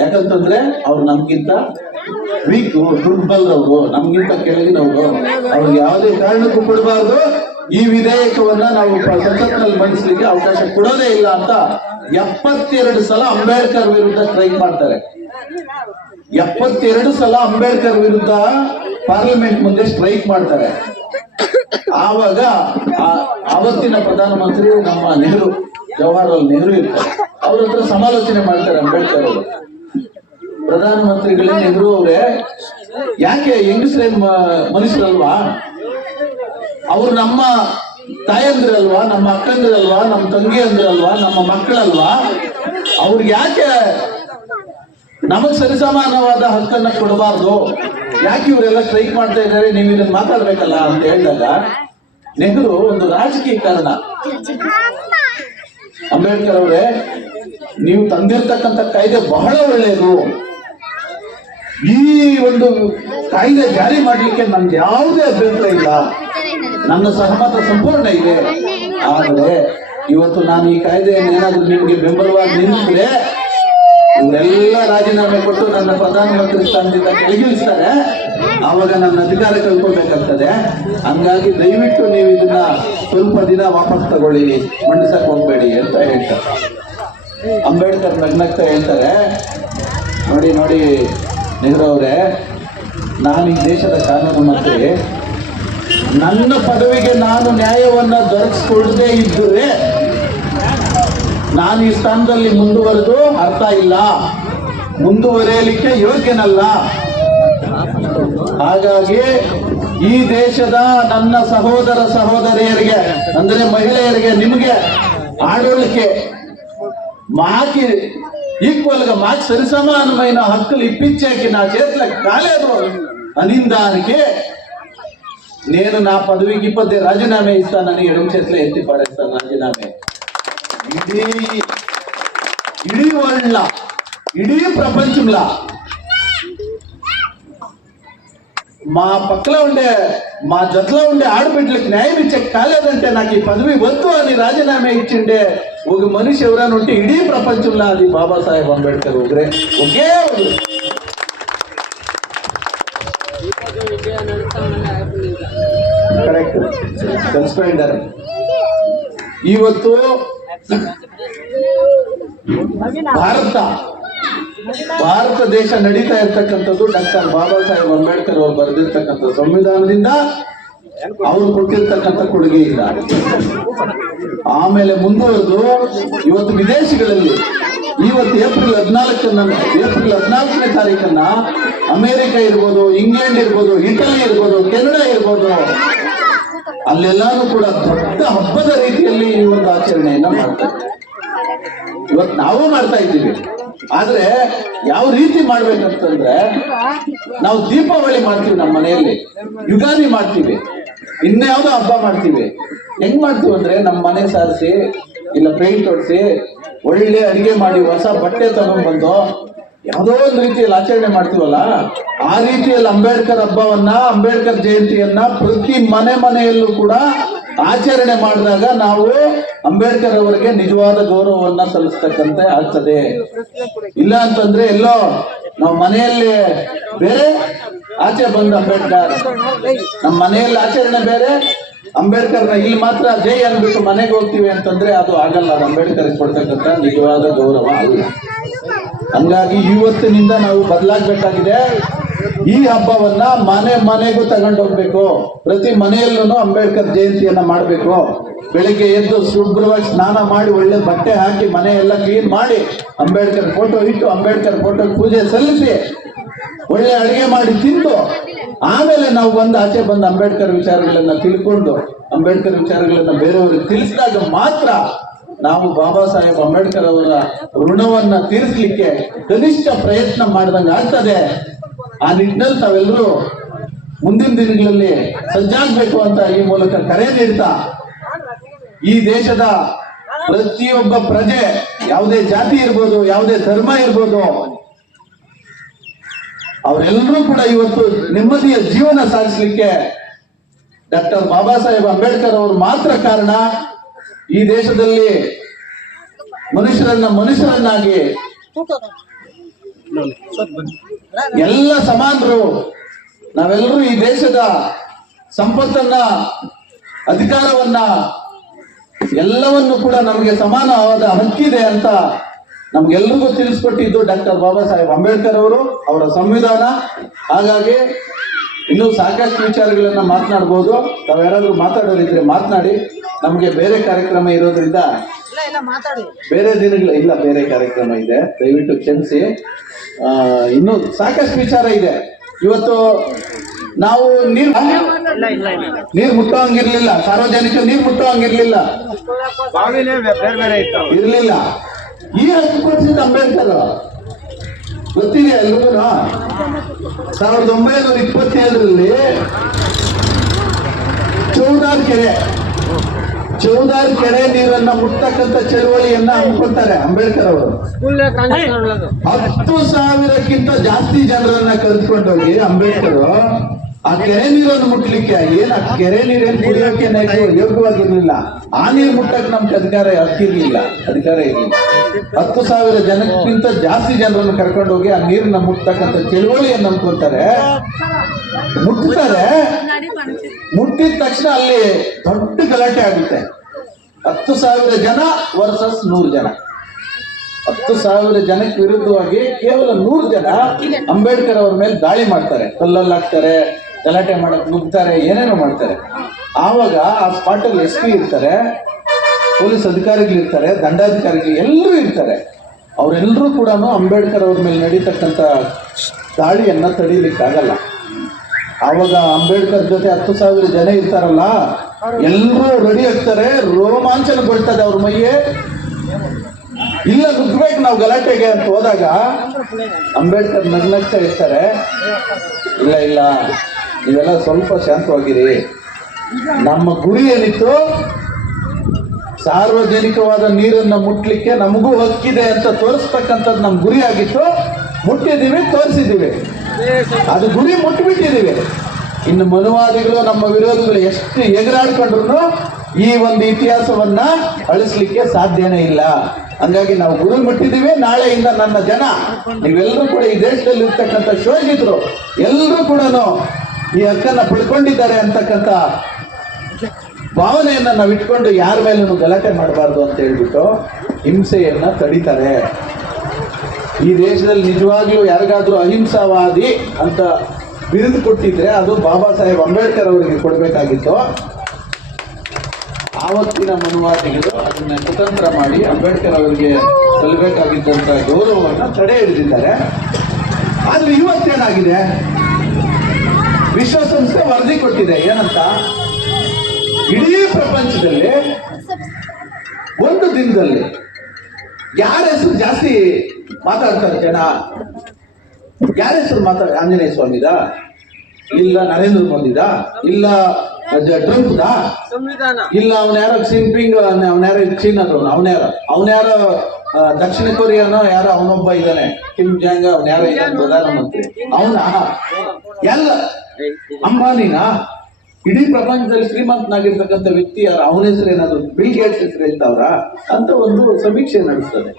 ಯಾಕಂತಂದ್ರೆ ಅವ್ರು ನಮ್ಗಿಂತ ವೀಕ್, ದುರ್ಬಲರವರು, ನಮ್ಗಿಂತ ಕೆಳಗಿನವರು, ಅವ್ರಿಗೆ ಯಾವುದೇ ಕಾರಣಕ್ಕೂ ಕೊಡಬಾರ್ದು. ಈ ವಿಧೇಯಕವನ್ನ ನಾವು ಸಂಸತ್ನಲ್ಲಿ ಮಂಡಿಸಲಿಕ್ಕೆ ಅವಕಾಶ ಕೊಡೋದೇ ಇಲ್ಲ ಅಂತ 72 ಸಲ ಅಂಬೇಡ್ಕರ್ ವಿರುದ್ಧ ಸ್ಟ್ರೈಕ್ ಮಾಡ್ತಾರೆ. 72 ಸಲ ಅಂಬೇಡ್ಕರ್ ವಿರುದ್ಧ ಪಾರ್ಲಿಮೆಂಟ್ ಮುಂದೆ ಸ್ಟ್ರೈಕ್ ಮಾಡ್ತಾರೆ. ಆವಾಗ ಆವತ್ತಿನ ಪ್ರಧಾನಮಂತ್ರಿ ನಮ್ಮ ನೆಹರು, ಜವಾಹರ್ಲಾಲ್ ನೆಹರು ಇರ್ತಾರೆ. ಅವ್ರ ಹತ್ರ ಸಮಾಲೋಚನೆ ಮಾಡ್ತಾರೆ ಅಂಬೇಡ್ಕರ್ ಅವರು. ಪ್ರಧಾನಮಂತ್ರಿಗಳೇ ನೆಹರು ಅವರೇ, ಯಾಕೆ ಹೆಂಗಸ್ರೇ ಮನುಷ್ಯರಲ್ವಾ? ಅವ್ರು ನಮ್ಮ ತಾಯಂದ್ರಲ್ವಾ, ನಮ್ಮ ಅಕ್ಕಂದ್ರಲ್ವಾ, ನಮ್ಮ ತಂಗಿ ಅಂದ್ರಲ್ವಾ, ನಮ್ಮ ಮಕ್ಕಳಲ್ವಾ? ಅವ್ರಿಗೆ ಯಾಕೆ ನಮಗ್ ಸರಿಸಮಾನವಾದ ಹಕ್ಕನ್ನ ಕೊಡಬಾರ್ದು? ಯಾಕೆ ಇವರೆಲ್ಲ ಸ್ಟ್ರೈಕ್ ಮಾಡ್ತಾ ಇದ್ದಾರೆ? ನೀವು ಇದನ್ನ ಮಾತಾಡ್ಬೇಕಲ್ಲ ಅಂತ ಹೇಳಿದಾಗ ನೆಹರು ಒಂದು ರಾಜಕೀಯ ಕಾರಣ, ಅಂಬೇಡ್ಕರ್ ಅವರೇ ನೀವು ತಂದಿರ್ತಕ್ಕಂಥ ಕಾಯ್ದೆ ಬಹಳ ಒಳ್ಳೆಯದು, ಈ ಒಂದು ಕಾಯ್ದೆ ಜಾರಿ ಮಾಡ್ಲಿಕ್ಕೆ ನಮ್ಗೆ ಯಾವುದೇ ಅಭ್ಯಂತರ ಇಲ್ಲ, ನನ್ನ ಸಹಮತ ಸಂಪೂರ್ಣ ಇದೆ. ಆದರೆ ಇವತ್ತು ನಾನು ಈ ಕಾಯ್ದೆಯನ್ನು ಏನಾದ್ರೂ ನಿಮ್ಗೆ ಬೆಂಬಲವಾಗಿ ನಿಂತಿದ್ರೆ ಇವರೆಲ್ಲ ರಾಜೀನಾಮೆ ಕೊಟ್ಟು ನನ್ನ ಪ್ರಧಾನಮಂತ್ರಿ ಸ್ಥಾನದಿಂದ ಕೆಳಗಿಳಿಸ್ತಾರೆ, ಆವಾಗ ನನ್ನ ಅಧಿಕಾರ ಕಳ್ಕೊಳ್ಬೇಕಾಗ್ತದೆ. ಹಂಗಾಗಿ ದಯವಿಟ್ಟು ನೀವು ಇದನ್ನ ಸ್ವಲ್ಪ ದಿನ ವಾಪಸ್ ತಗೊಳ್ಳಿ, ಮಂಡಿಸಕ್ ಹೋಗ್ಬೇಡಿ ಅಂತ ಹೇಳ್ತಾರೆ. ಅಂಬೇಡ್ಕರ್ ನಗ್ನಗ್ತಾ ಹೇಳ್ತಾರೆ, ನೋಡಿ ನೆಹರು ಅವರೇ, ನಾನು ಈ ದೇಶದ ಕಾನೂನು ಮಂತ್ರಿ, ನನ್ನ ಪದವಿಗೆ ನಾನು ನ್ಯಾಯವನ್ನ ದೊರಕಿಸ್ಕೊಳ್ದೇ ಇದ್ದರೆ ನಾನು ಈ ಸ್ಥಾನದಲ್ಲಿ ಮುಂದುವರೆದು ಅರ್ಥ ಇಲ್ಲ, ಮುಂದುವರಿಯಲಿಕ್ಕೆ ಯೋಗ್ಯನಲ್ಲ. ಹಾಗಾಗಿ ಈ ದೇಶದ ನನ್ನ ಸಹೋದರ ಸಹೋದರಿಯರಿಗೆ ಅಂದ್ರೆ ಮಹಿಳೆಯರಿಗೆ నిಮಗೆ ఆడోళ్ళకి మాకి ఈక్వల్ గా మాకు సరిసమానమైన హక్కులు ఇప్పించేకి నా చేతులకు కాలేదు అనిందానికి నేను నా పదవికి ఇప్పటి రాజీనామా ఇస్తానని ఎడమ చేతిలో ఎత్తి పడేస్తాను రాజీనామా. ఇడీ వరల్డ్ ఇడీ ప్రపంచంలో మా పక్కలో ఉండే మా జతలో ఉండే ఆడబిడ్డలకు న్యాయం ఇచ్చే కాలేదంటే నాకు ఈ పదవి వద్దు అని రాజీనామా ఇచ్చిండే ఒక మనిషి ఎవరైనా ఉంటే ఇడీ ప్రపంచంలో అది బాబాసాహెబ్ అంబేద్కర్ ఒకే ಕರೆಕ್ಟ್ ಕನ್ಸ್ಕೊಂಡಾರೆ. ಇವತ್ತು ಭಾರತ ದೇಶ ನಡೀತಾ ಇರ್ತಕ್ಕಂಥದ್ದು ಡಾಕ್ಟರ್ ಬಾಬಾ ಸಾಹೇಬ್ ಅಂಬೇಡ್ಕರ್ ಅವರು ಬರೆದಿರ್ತಕ್ಕಂಥ ಸಂವಿಧಾನದಿಂದ ಅವರು ಕೊಟ್ಟಿರ್ತಕ್ಕಂಥ ಕೊಡುಗೆಯಿಂದ. ಆಮೇಲೆ ಮುಂದುವರೆದು ಇವತ್ತು ವಿದೇಶಗಳಲ್ಲಿ ಇವತ್ತು ಏಪ್ರಿಲ್ 14ನೇ ತಾರೀಕನ್ನ ಅಮೆರಿಕ ಇರ್ಬೋದು, ಇಂಗ್ಲೆಂಡ್ ಇರ್ಬೋದು, ಇಟಲಿ ಇರ್ಬೋದು, ಕೆನಡಾ ಇರ್ಬೋದು, ಅಲ್ಲೆಲ್ಲಾನು ಕೂಡ ದೊಡ್ಡ ಹಬ್ಬದ ರೀತಿಯಲ್ಲಿ ಈ ಒಂದು ಆಚರಣೆಯನ್ನ ಮಾಡ್ತಾರೆ. ಇವತ್ತು ನಾವು ಮಾಡ್ತಾ ಇದ್ದೀವಿ. ಆದ್ರೆ ಯಾವ ರೀತಿ ಮಾಡ್ಬೇಕಂತಂದ್ರೆ, ನಾವು ದೀಪಾವಳಿ ಮಾಡ್ತೀವಿ ನಮ್ಮ ಮನೆಯಲ್ಲಿ, ಯುಗಾದಿ ಮಾಡ್ತೀವಿ, ಇನ್ಯಾವುದೋ ಹಬ್ಬ ಮಾಡ್ತೀವಿ. ಹೆಂಗ್ ಮಾಡ್ತೀವಿ ಅಂದ್ರೆ ನಮ್ಮ ಮನೆ ಸಾರಿಸಿ ಇಲ್ಲ ಪೇಂಟ್ ಹೊಡಿಸಿ ಒಳ್ಳೆ ಅಡಿಗೆ ಮಾಡಿ ಹೊಸ ಬಟ್ಟೆ ತಗೊಂಡ್ಬಂದು ಯಾವುದೋ ಒಂದು ರೀತಿಯಲ್ಲಿ ಆಚರಣೆ ಮಾಡ್ತೀವಲ್ಲ, ಆ ರೀತಿಯಲ್ಲಿ ಅಂಬೇಡ್ಕರ್ ಹಬ್ಬವನ್ನ, ಅಂಬೇಡ್ಕರ್ ಜಯಂತಿಯನ್ನ ಪ್ರತಿ ಮನೆಯಲ್ಲೂ ಕೂಡ ಆಚರಣೆ ಮಾಡಿದಾಗ ನಾವು ಅಂಬೇಡ್ಕರ್ ಅವರಿಗೆ ನಿಜವಾದ ಗೌರವವನ್ನ ಸಲ್ಲಿಸ್ತಕ್ಕಂತೆ ಆಗ್ತದೆ. ಇಲ್ಲ ಅಂತಂದ್ರೆ ಎಲ್ಲೋ ನಾವು ಮನೆಯಲ್ಲಿ ಬೇರೆ, ಆಚೆ ಬಂದು ಅಂಬೇಡ್ಕರ್, ನಮ್ಮ ಮನೆಯಲ್ಲಿ ಆಚರಣೆ ಬೇರೆ, ಅಂಬೇಡ್ಕರ್ನ ಇಲ್ಲಿ ಮಾತ್ರ ಜೈ ಅನ್ಬಿಟ್ಟು ಮನೆಗೆ ಹೋಗ್ತೀವಿ ಅಂತಂದ್ರೆ ಅದು ಆಗಲ್ಲ. ಅದು ಅಂಬೇಡ್ಕರ್ ಕೊಡ್ತಕ್ಕಂಥ ನಿಜವಾದ ಗೌರವ ಅಲ್ಲ. ಹಂಗಾಗಿ ಇವತ್ತಿನಿಂದ ನಾವು ಬದಲಾಗಬೇಕಾಗಿದೆ. ಈ ಹಬ್ಬವನ್ನ ಮನೆಗೂ ತಗೊಂಡೋಗ್ಬೇಕು. ಪ್ರತಿ ಮನೆಯಲ್ಲೂ ಅಂಬೇಡ್ಕರ್ ಜಯಂತಿಯನ್ನ ಮಾಡಬೇಕು. ಬೆಳಿಗ್ಗೆ ಎದ್ದು ಶುಭ್ರವಾಗಿ ಸ್ನಾನ ಮಾಡಿ ಒಳ್ಳೆ ಬಟ್ಟೆ ಹಾಕಿ ಮನೆ ಎಲ್ಲ ಕ್ಲೀನ್ ಮಾಡಿ ಅಂಬೇಡ್ಕರ್ ಫೋಟೋ ಇಟ್ಟು ಅಂಬೇಡ್ಕರ್ ಫೋಟೋ ಪೂಜೆ ಸಲ್ಲಿಸಿ ಒಳ್ಳೆ ಅಡಿಗೆ ಮಾಡಿ ತಿಂದು ಆಮೇಲೆ ನಾವು ಬಂದು ಆಚೆ ಬಂದು ಅಂಬೇಡ್ಕರ್ ವಿಚಾರಗಳನ್ನ ತಿಳ್ಕೊಂಡು ಅಂಬೇಡ್ಕರ್ ವಿಚಾರಗಳನ್ನ ಬೇರೆಯವರಿಗೆ ತಿಳಿಸಿದಾಗ ಮಾತ್ರ ನಾವು ಬಾಬಾ ಸಾಹೇಬ್ ಅಂಬೇಡ್ಕರ್ ಅವರ ಋಣವನ್ನ ತೀರಿಸಲಿಕ್ಕೆ ಕನಿಷ್ಠ ಪ್ರಯತ್ನ ಮಾಡಿದಂಗೆ ಆಗ್ತದೆ. ಆ ನಿಟ್ಟಿನಲ್ಲಿ ತಾವೆಲ್ಲರೂ ಮುಂದಿನ ದಿನಗಳಲ್ಲಿ ಸಜ್ಜಾಗಬೇಕು ಅಂತ ಈ ಮೂಲಕ ಕರೆ ನೀಡ್ತಾ, ಈ ದೇಶದ ಪ್ರತಿಯೊಬ್ಬ ಪ್ರಜೆ, ಯಾವುದೇ ಜಾತಿ ಇರ್ಬೋದು, ಯಾವುದೇ ಧರ್ಮ ಇರ್ಬೋದು, ಅವರೆಲ್ಲರೂ ಕೂಡ ಇವತ್ತು ನೆಮ್ಮದಿಯ ಜೀವನ ಸಾಗಿಸಲಿಕ್ಕೆ ಡಾಕ್ಟರ್ ಬಾಬಾ ಸಾಹೇಬ್ ಅಂಬೇಡ್ಕರ್ ಅವರು ಮಾತ್ರ ಕಾರಣ. ಈ ದೇಶದಲ್ಲಿ ಮನುಷ್ಯರನ್ನಾಗಿ ಎಲ್ಲ ಸಮಾನರು, ನಾವೆಲ್ಲರೂ ಈ ದೇಶದ ಸಂಪತ್ತನ್ನ, ಅಧಿಕಾರವನ್ನ, ಎಲ್ಲವನ್ನು ಕೂಡ ನಮಗೆ ಸಮಾನವಾದ ಹಕ್ಕಿದೆ ಅಂತ ನಮ್ಗೆಲ್ರಿಗೂ ತಿಳಿಸ್ಕೊಟ್ಟಿದ್ದು ಡಾಕ್ಟರ್ ಬಾಬಾ ಸಾಹೇಬ್ ಅಂಬೇಡ್ಕರ್ ಅವರು, ಅವರ ಸಂವಿಧಾನ. ಹಾಗಾಗಿ ಇನ್ನೂ ಸಾಕಷ್ಟು ವಿಚಾರಗಳನ್ನ ಮಾತನಾಡಬಹುದು. ತಾವ್ಯಾರಾದ್ರೂ ಮಾತಾಡೋರಿದ್ರೆ ಮಾತನಾಡಿ. ನಮ್ಗೆ ಬೇರೆ ಕಾರ್ಯಕ್ರಮ ಇರೋದ್ರಿಂದ ಬೇರೆ ದಿನಗಳು ಇಲ್ಲ, ಬೇರೆ ಕಾರ್ಯಕ್ರಮ ಇದೆ, ದಯವಿಟ್ಟು ಕ್ಷಮಿಸಿ. ಇನ್ನೂ ಸಾಕಷ್ಟು ವಿಚಾರ ಇದೆ. ಇವತ್ತು ನಾವು ನೀರು ಮುಟ್ಟುವಂಗಿರ್ಲಿಲ್ಲ, ಸಾರ್ವಜನಿಕ ನೀರು ಮುಟ್ಟುವಂಗಿರ್ಲಿಲ್ಲ, ಇರ್ಲಿಲ್ಲ. ಈ ಹಕ್ಕು ಕೊಡಿಸಿದ ಅಂಬೇಡ್ಕರ್ ಗೊತ್ತಿದೆ ಎಲ್ರಿಗೂ. 1927ರಲ್ಲಿ ಚೌದಾರ್ ಕೆರೆ ನೀರನ್ನ ಮುಟ್ಟತಕ್ಕಂಥ ಚಳವಳಿಯನ್ನ ಹಮ್ಮಿಕೊಳ್ತಾರೆ ಅಂಬೇಡ್ಕರ್ ಅವರು. 10,000ಕ್ಕಿಂತ ಜಾಸ್ತಿ ಜನರನ್ನ ಕರೆದುಕೊಂಡೋಗಿ ಅಂಬೇಡ್ಕರ್ ಆ ಕೆರೆ ನೀರನ್ನು ಮುಟ್ಲಿಕ್ಕೆ, ಆ ಕೆರೆ ನೀರೇನು ಕುಡಿಯೋಕೆ ಯೋಗ್ಯವಾಗಿರ್ಲಿಲ್ಲ, ಆ ನೀರು ಮುಟ್ಟಕ್ಕೆ ನಮ್ಗೆ ಅಧಿಕಾರ ಇರಲಿಲ್ಲ. 10,000 ಜನಕ್ಕಿಂತ ಜಾಸ್ತಿ ಜನರನ್ನು ಕರ್ಕೊಂಡೋಗಿ ಆ ನೀರನ್ನ ಮುಟ್ಟತಕ್ಕಂಥ ಚಳವಳಿಯನ್ನು ನಂಬ್ಕೊಳ್ತಾರೆ, ಮುಟ್ತಾರೆ. ಮುಟ್ಟಿದ ತಕ್ಷಣ ಅಲ್ಲಿ ದೊಡ್ಡ ಗಲಾಟೆ ಆಗುತ್ತೆ. 10,000 ಜನ ವರ್ಸಸ್ 100 ಜನ. 10,000 ಜನಕ್ಕೆ ವಿರುದ್ಧವಾಗಿ ಕೇವಲ 100 ಜನ ಅಂಬೇಡ್ಕರ್ ಅವ್ರ ಮೇಲೆ ದಾಳಿ ಮಾಡ್ತಾರೆ, ಕಲ್ಲಲ್ಲಾಕ್ತಾರೆ, ಗಲಾಟೆ ಮಾಡಕ್ ನುಗ್ತಾರೆ, ಏನೇನೋ ಮಾಡ್ತಾರೆ. ಆವಾಗ ಆ ಸ್ಪಾಟ್ ಅಲ್ಲಿ SP ಇರ್ತಾರೆ, ಪೊಲೀಸ್ ಅಧಿಕಾರಿಗಳಿರ್ತಾರೆ, ದಂಡಾಧಿಕಾರಿಗಳು ಎಲ್ಲರೂ ಇರ್ತಾರೆ. ಅವರೆಲ್ಲರೂ ಕೂಡ ಅಂಬೇಡ್ಕರ್ ಅವ್ರ ಮೇಲೆ ನಡೀತಕ್ಕಂಥ ದಾಳಿಯನ್ನ ತಡೀಲಿಕ್ಕಾಗಲ್ಲ. ಆವಾಗ ಅಂಬೇಡ್ಕರ್ ಜೊತೆ 10,000 ಜನ ಇರ್ತಾರಲ್ಲ, ಎಲ್ಲರೂ ರೆಡಿ ಆಗ್ತಾರೆ, ರೋಮಾಂಚನಗೊಳ್ತದೆ ಅವ್ರ ಮೈಯೇ. ಇಲ್ಲ ನುಗ್ಬೇಕು ನಾವು ಗಲಾಟೆಗೆ ಅಂತ ಹೋದಾಗ ಅಂಬೇಡ್ಕರ್ ನಗ್ನಗ್ತಾ ಇರ್ತಾರೆ. ಇಲ್ಲ ನೀವೆಲ್ಲ ಸ್ವಲ್ಪ ಶಾಂತವಾಗಿರಿ, ನಮ್ಮ ಗುರಿ ಏನಿತ್ತು ಸಾರ್ವಜನಿಕವಾದ ನೀರನ್ನ ಮುಟ್ಲಿಕ್ಕೆ ನಮಗೂ ಹಕ್ಕಿದೆ ಅಂತ ತೋರಿಸ್ತಕ್ಕಂಥದ್ದು ನಮ್ಮ ಗುರಿ ಆಗಿತ್ತು. ಮುಟ್ಟಿದ್ದೀವಿ, ತೋರಿಸಿದ್ದೀವಿ, ಅದು ಗುರಿ ಮುಟ್ಟಿಬಿಟ್ಟಿದ್ದೀವಿ. ಇನ್ನು ಮನುವಾದಿಗಳು, ನಮ್ಮ ವಿರೋಧಿಗಳು ಎಷ್ಟು ಎಗರಾಡ್ಕೊಂಡ್ರು ಈ ಒಂದು ಇತಿಹಾಸವನ್ನ ಅಳಿಸ್ಲಿಕ್ಕೆ ಸಾಧ್ಯನೇ ಇಲ್ಲ. ಹಂಗಾಗಿ ನಾವು ಗುರಿ ಮುಟ್ಟಿದ್ದೀವಿ. ನಾಳೆಯಿಂದ ನನ್ನ ಜನ, ನೀವೆಲ್ಲರೂ ಕೂಡ ಈ ದೇಶದಲ್ಲಿ ಇರ್ತಕ್ಕಂಥ ಶೋಷಿತರು ಎಲ್ಲರೂ ಕೂಡ ಈ ಹಕ್ಕನ್ನ ಪಡ್ಕೊಂಡಿದ್ದಾರೆ ಅಂತಕ್ಕಂಥ ಭಾವನೆಯನ್ನ ನಾವು ಇಟ್ಕೊಂಡು ಯಾರ ಮೇಲೂ ಗಲಾಟೆ ಮಾಡಬಾರ್ದು ಅಂತ ಹೇಳ್ಬಿಟ್ಟು ಹಿಂಸೆಯನ್ನ ತಡೀತಾರೆ. ಈ ದೇಶದಲ್ಲಿ ನಿಜವಾಗ್ಲೂ ಯಾರಿಗಾದ್ರೂ ಅಹಿಂಸಾವಾದಿ ಅಂತ ಬಿರುದು ಕೊಟ್ಟಿದ್ರೆ ಅದು ಬಾಬಾ ಸಾಹೇಬ್ ಅಂಬೇಡ್ಕರ್ ಅವರಿಗೆ ಕೊಡಬೇಕಾಗಿತ್ತು. ಆವತ್ತಿನ ಮನುವಾದಿಗಳು ಅದನ್ನ ಕುತಂತ್ರ ಮಾಡಿ ಅಂಬೇಡ್ಕರ್ ಅವರಿಗೆ ಸಲ್ಲಬೇಕಾಗಿದ್ದಂತ ಗೌರವವನ್ನು ತಡೆ ಹಿಡಿದಿದ್ದಾರೆ. ಆದ್ರೆ ಇವತ್ತೇನಾಗಿದೆ, ವಿಶ್ವಸಂಸ್ಥೆ ವರದಿ ಕೊಟ್ಟಿದೆ ಏನಂತ, ಇಡೀ ಪ್ರಪಂಚದಲ್ಲಿ ಒಂದು ದಿನದಲ್ಲಿ ಯಾರ ಹೆಸರು ಜಾಸ್ತಿ ಮಾತಾಡ್ತಾರೆ ಜನ, ಯಾರ ಹೆಸರು ಆಂಜನೇಯ ಸ್ವಾಮಿದ, ಇಲ್ಲ ನರೇಂದ್ರ ಮೋದಿದ, ಇಲ್ಲ ಟ್ರಂಪ್ದ, ಇಲ್ಲ ಅವನ್ಯಾರ ಸಿನ್ಪಿಂಗ್, ಅವನ್ಯಾರ ಚೀನಾದವನು, ಅವನ್ಯಾರ ದಕ್ಷಿಣ ಕೊರಿಯಾನೋ ಯಾರೋ ಅವನೊಬ್ಬ ಇದ್ದಾನೆ, ಕಿಮ್ ಜಾಂಗ್, ಅವನ್ ಯಾರೋ ಇದ್ದಾನೆ ಪ್ರಧಾನಮಂತ್ರಿ, ಅವನ ಎಲ್ಲ ಅಂಬಾನಿನ ಇಡೀ ಪ್ರಪಂಚದಲ್ಲಿ ಶ್ರೀಮಂತನಾಗಿರ್ತಕ್ಕಂಥ ವ್ಯಕ್ತಿ ಯಾರು, ಅವನ ಹೆಸರು ಏನಾದ್ರು ಬಿಲ್ ಗೇಟ್ಸ್ ಹೆಸರು ಹೇಳ್ತಾವ್ರ ಅಂತ ಒಂದು ಸಮೀಕ್ಷೆ ನಡೆಸ್ತದೆ.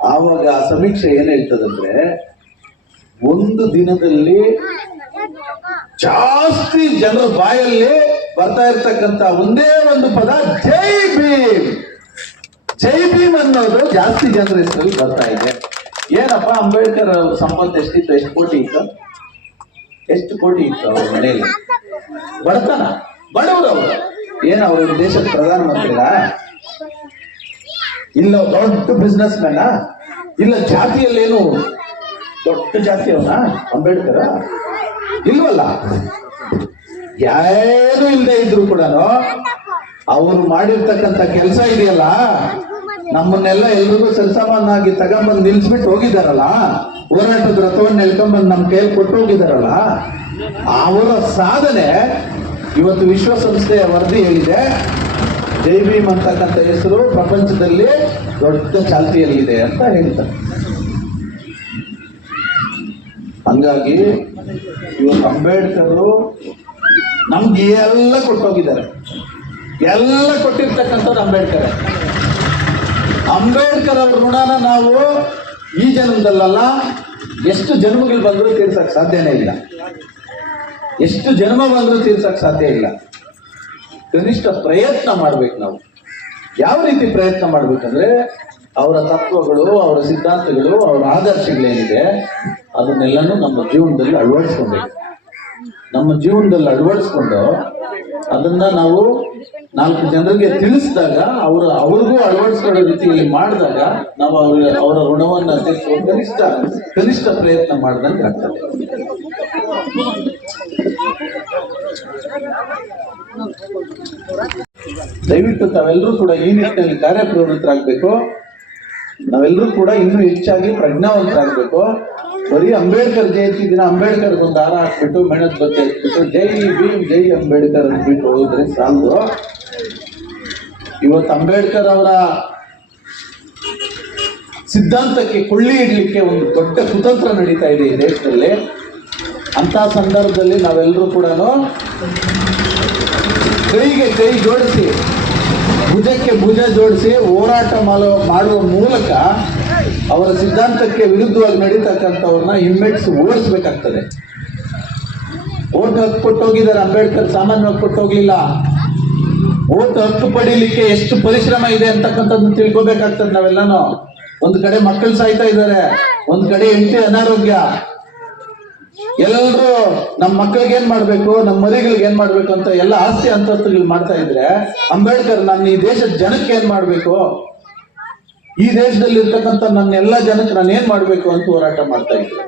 ಆವಾಗ ಆ ಸಮೀಕ್ಷೆ ಏನ್ ಹೇಳ್ತದಂದ್ರೆ, ಒಂದು ದಿನದಲ್ಲಿ ಜಾಸ್ತಿ ಜನರ ಬಾಯಲ್ಲಿ ಬರ್ತಾ ಇರ್ತಕ್ಕಂಥ ಒಂದೇ ಒಂದು ಪದ ಜೈ ಭೀಮ್. ಜೈ ಭೀಮ್ ಅನ್ನೋದು ಜಾಸ್ತಿ ಜನರ ಹೆಸರಲ್ಲಿ ಬರ್ತಾ ಇದೆ. ಏನಪ್ಪ ಅಂಬೇಡ್ಕರ್ ಅವ್ರ ಸಂಪತ್ತು ಎಷ್ಟಿತ್ತು, ಎಷ್ಟು ಕೋಟಿ ಇತ್ತು, ಎಷ್ಟು ಕೋಟಿ ಇತ್ತು ಅವ್ರ ಮನೆಯಲ್ಲಿ? ಬಡತನ, ಬಡವರು ಅವರು. ಏನ ಅವರು ದೇಶದ ಪ್ರಧಾನಮಂತ್ರಿನ, ಇಲ್ಲ ದೊಡ್ಡ ಬಿಸ್ನೆಸ್ ಮ್ಯಾನ, ಇಲ್ಲ ಜಾತಿಯಲ್ಲೇನು ದೊಡ್ಡ ಜಾತಿ ಅವನ ಅಂಬೇಡ್ಕರ್? ಇಲ್ವಲ್ಲ. ಯಾರು ಇಲ್ಲದೆ ಇದ್ರು ಕೂಡ ಅವರು ಮಾಡಿರ್ತಕ್ಕಂಥ ಕೆಲಸ ಇದೆಯಲ್ಲ, ನಮ್ಮನ್ನೆಲ್ಲ ಎಲ್ರಿಗೂ ಸರಿಸಮಾನಾಗಿ ತಗೊಂಡ್ಬಂದು ನಿಲ್ಸ್ಬಿಟ್ಟು ಹೋಗಿದಾರಲ್ಲ, ಹೋರಾಟದ ರಥವನ್ನು ಎಳ್ಕೊಂಡ್ಬಂದು ನಮ್ಮ ಕೈಯಲ್ಲಿ ಕೊಟ್ಟು ಹೋಗಿದಾರಲ್ಲ, ಅವರ ಸಾಧನೆ ಇವತ್ತು ವಿಶ್ವಸಂಸ್ಥೆಯ ವರದಿ ಹೇಳಿದೆ. ಜೈ ಭೀಮ್ ಅಂತಕ್ಕಂಥ ಹೆಸರು ಪ್ರಪಂಚದಲ್ಲಿ ದೊಡ್ಡ ಚಾಲ್ತಿಯಲ್ಲಿದೆ ಅಂತ ಹೇಳ್ತಾರೆ. ಹಂಗಾಗಿ ಇವತ್ತು ಅಂಬೇಡ್ಕರ್ ನಮ್ಗೆ ಎಲ್ಲ ಕೊಟ್ಟೋಗಿದ್ದಾರೆ. ಎಲ್ಲ ಕೊಟ್ಟಿರ್ತಕ್ಕಂಥದ್ದು ಅಂಬೇಡ್ಕರ್. ಅಂಬೇಡ್ಕರ್ ಅವ್ರ ಋಣನ ನಾವು ಈ ಜನ್ಮದಲ್ಲ, ಎಷ್ಟು ಜನ್ಮಗಳು ಬಂದರೂ ತೀರ್ಸಕ್ ಸಾಧ್ಯನೇ ಇಲ್ಲ. ಎಷ್ಟು ಜನ್ಮ ಬಂದರೂ ತೀರ್ಸಕ್ ಸಾಧ್ಯ ಇಲ್ಲ. ಕನಿಷ್ಠ ಪ್ರಯತ್ನ ಮಾಡ್ಬೇಕು ನಾವು. ಯಾವ ರೀತಿ ಪ್ರಯತ್ನ ಮಾಡ್ಬೇಕಂದ್ರೆ, ಅವರ ತತ್ವಗಳು, ಅವರ ಸಿದ್ಧಾಂತಗಳು, ಅವರ ಆದರ್ಶಗಳೇನಿದೆ ಅದನ್ನೆಲ್ಲನೂ ನಮ್ಮ ಜೀವನದಲ್ಲಿ ಅಳವಡಿಸ್ಕೊಬೇಕು. ನಮ್ಮ ಜೀವನದಲ್ಲಿ ಅಳವಡಿಸ್ಕೊಂಡು ಅದನ್ನ ನಾವು 4 ಜನರಿಗೆ ತಿಳಿಸಿದಾಗ, ಅವ್ರಿಗೂ ಅಳವಡಿಸ್ಕೊಳ್ಳೋ ರೀತಿಯಲ್ಲಿ ಮಾಡಿದಾಗ ನಾವು ಅವರ ಋಣವನ್ನ ಕನಿಷ್ಠ ಪ್ರಯತ್ನ ಮಾಡ್ದಂಗೆ ಆಗ್ತದೆ. ದಯವಿಟ್ಟು ತಾವೆಲ್ಲರೂ ಕೂಡ ಈ ನಿಟ್ಟಿನಲ್ಲಿ ಕಾರ್ಯಪ್ರವೃತ್ತರಾಗಬೇಕು. ನಾವೆಲ್ಲರೂ ಕೂಡ ಇನ್ನೂ ಹೆಚ್ಚಾಗಿ ಪ್ರಜ್ಞಾವಂತರಾಗಬೇಕು. ಬರೀ ಅಂಬೇಡ್ಕರ್ ಜಯಂತಿ ದಿನ ಅಂಬೇಡ್ಕರ್ ಒಂದು ಹಾರ ಹಾಕ್ಬಿಟ್ಟು ಮೆಣತ್ ಬತ್ತೆ ಹಾಕ್ಬಿಟ್ಟು ಜೈ ಭೀಮ್ ಜೈ ಅಂಬೇಡ್ಕರ್ ಅಂದ್ಬಿಟ್ಟು ಹೋದ್ರೆ ಸಾಲದು. ಇವತ್ತು ಅಂಬೇಡ್ಕರ್ ಅವರ ಸಿದ್ಧಾಂತಕ್ಕೆ ಕೊಳ್ಳಿ ಇಡ್ಲಿಕ್ಕೆ ಒಂದು ದೊಡ್ಡ ಕುತಂತ್ರ ನಡೀತಾ ಇದೆ ಈ ದೇಶದಲ್ಲಿ. ಅಂತ ಸಂದರ್ಭದಲ್ಲಿ ನಾವೆಲ್ಲರೂ ಕೂಡ ಕೈಗೆ ಕೈ ಜೋಡಿಸಿ, ಭುಜಕ್ಕೆ ಭುಜ ಜೋಡಿಸಿ ಹೋರಾಟ ಮಾಡುವ ಮೂಲಕ ಅವರ ಸಿದ್ಧಾಂತಕ್ಕೆ ವಿರುದ್ಧವಾಗಿ ನಡೀತಕ್ಕಂಥವ್ರನ್ನ ಹಿಮ್ಮೆಟ್ಟಿಸಿ ಓಡಿಸ್ಬೇಕಾಗ್ತದೆ. ಓಟ್ ಹಕ್ಕು ಕೊಟ್ಟೋಗಿದ್ದಾರೆ ಅಂಬೇಡ್ಕರ್, ಸಾಮಾನ್ಯವಾಗಿ ಕೊಟ್ಟೋಗ್ಲಿಲ್ಲ. ಓಟ್ ಹಕ್ಕು ಪಡೀಲಿಕ್ಕೆ ಎಷ್ಟು ಪರಿಶ್ರಮ ಇದೆ ಅಂತಕ್ಕಂಥದ್ದನ್ನ ತಿಳ್ಕೊಬೇಕಾಗ್ತದೆ ನಾವೆಲ್ಲಾನು. ಒಂದ್ ಕಡೆ ಮಕ್ಕಳು ಸಾಯ್ತಾ ಇದ್ದಾರೆ, ಒಂದ್ ಕಡೆ ಹೆಂಡತಿ ಅನಾರೋಗ್ಯ. ಎಲ್ಲರೂ ನಮ್ಮ ಮಕ್ಕಳಿಗೆ ಏನ್ ಮಾಡ್ಬೇಕು, ನಮ್ಮ ಮರಿಗಳಿಗೆ ಏನ್ ಮಾಡ್ಬೇಕು ಅಂತ ಎಲ್ಲ ಆಸ್ತಿ ಅಂತಸ್ತುಗಳು ಮಾಡ್ತಾ ಇದ್ರೆ, ಅಂಬೇಡ್ಕರ್ ನಾನು ಈ ದೇಶದ ಜನಕ್ಕೆ ಏನ್ ಮಾಡ್ಬೇಕು, ಈ ದೇಶದಲ್ಲಿ ಇರ್ತಕ್ಕಂಥ ನನ್ನ ಎಲ್ಲ ಜನಕ್ಕೆ ನಾನು ಏನ್ ಮಾಡ್ಬೇಕು ಅಂತ ಹೋರಾಟ ಮಾಡ್ತಾ ಇದ್ರು.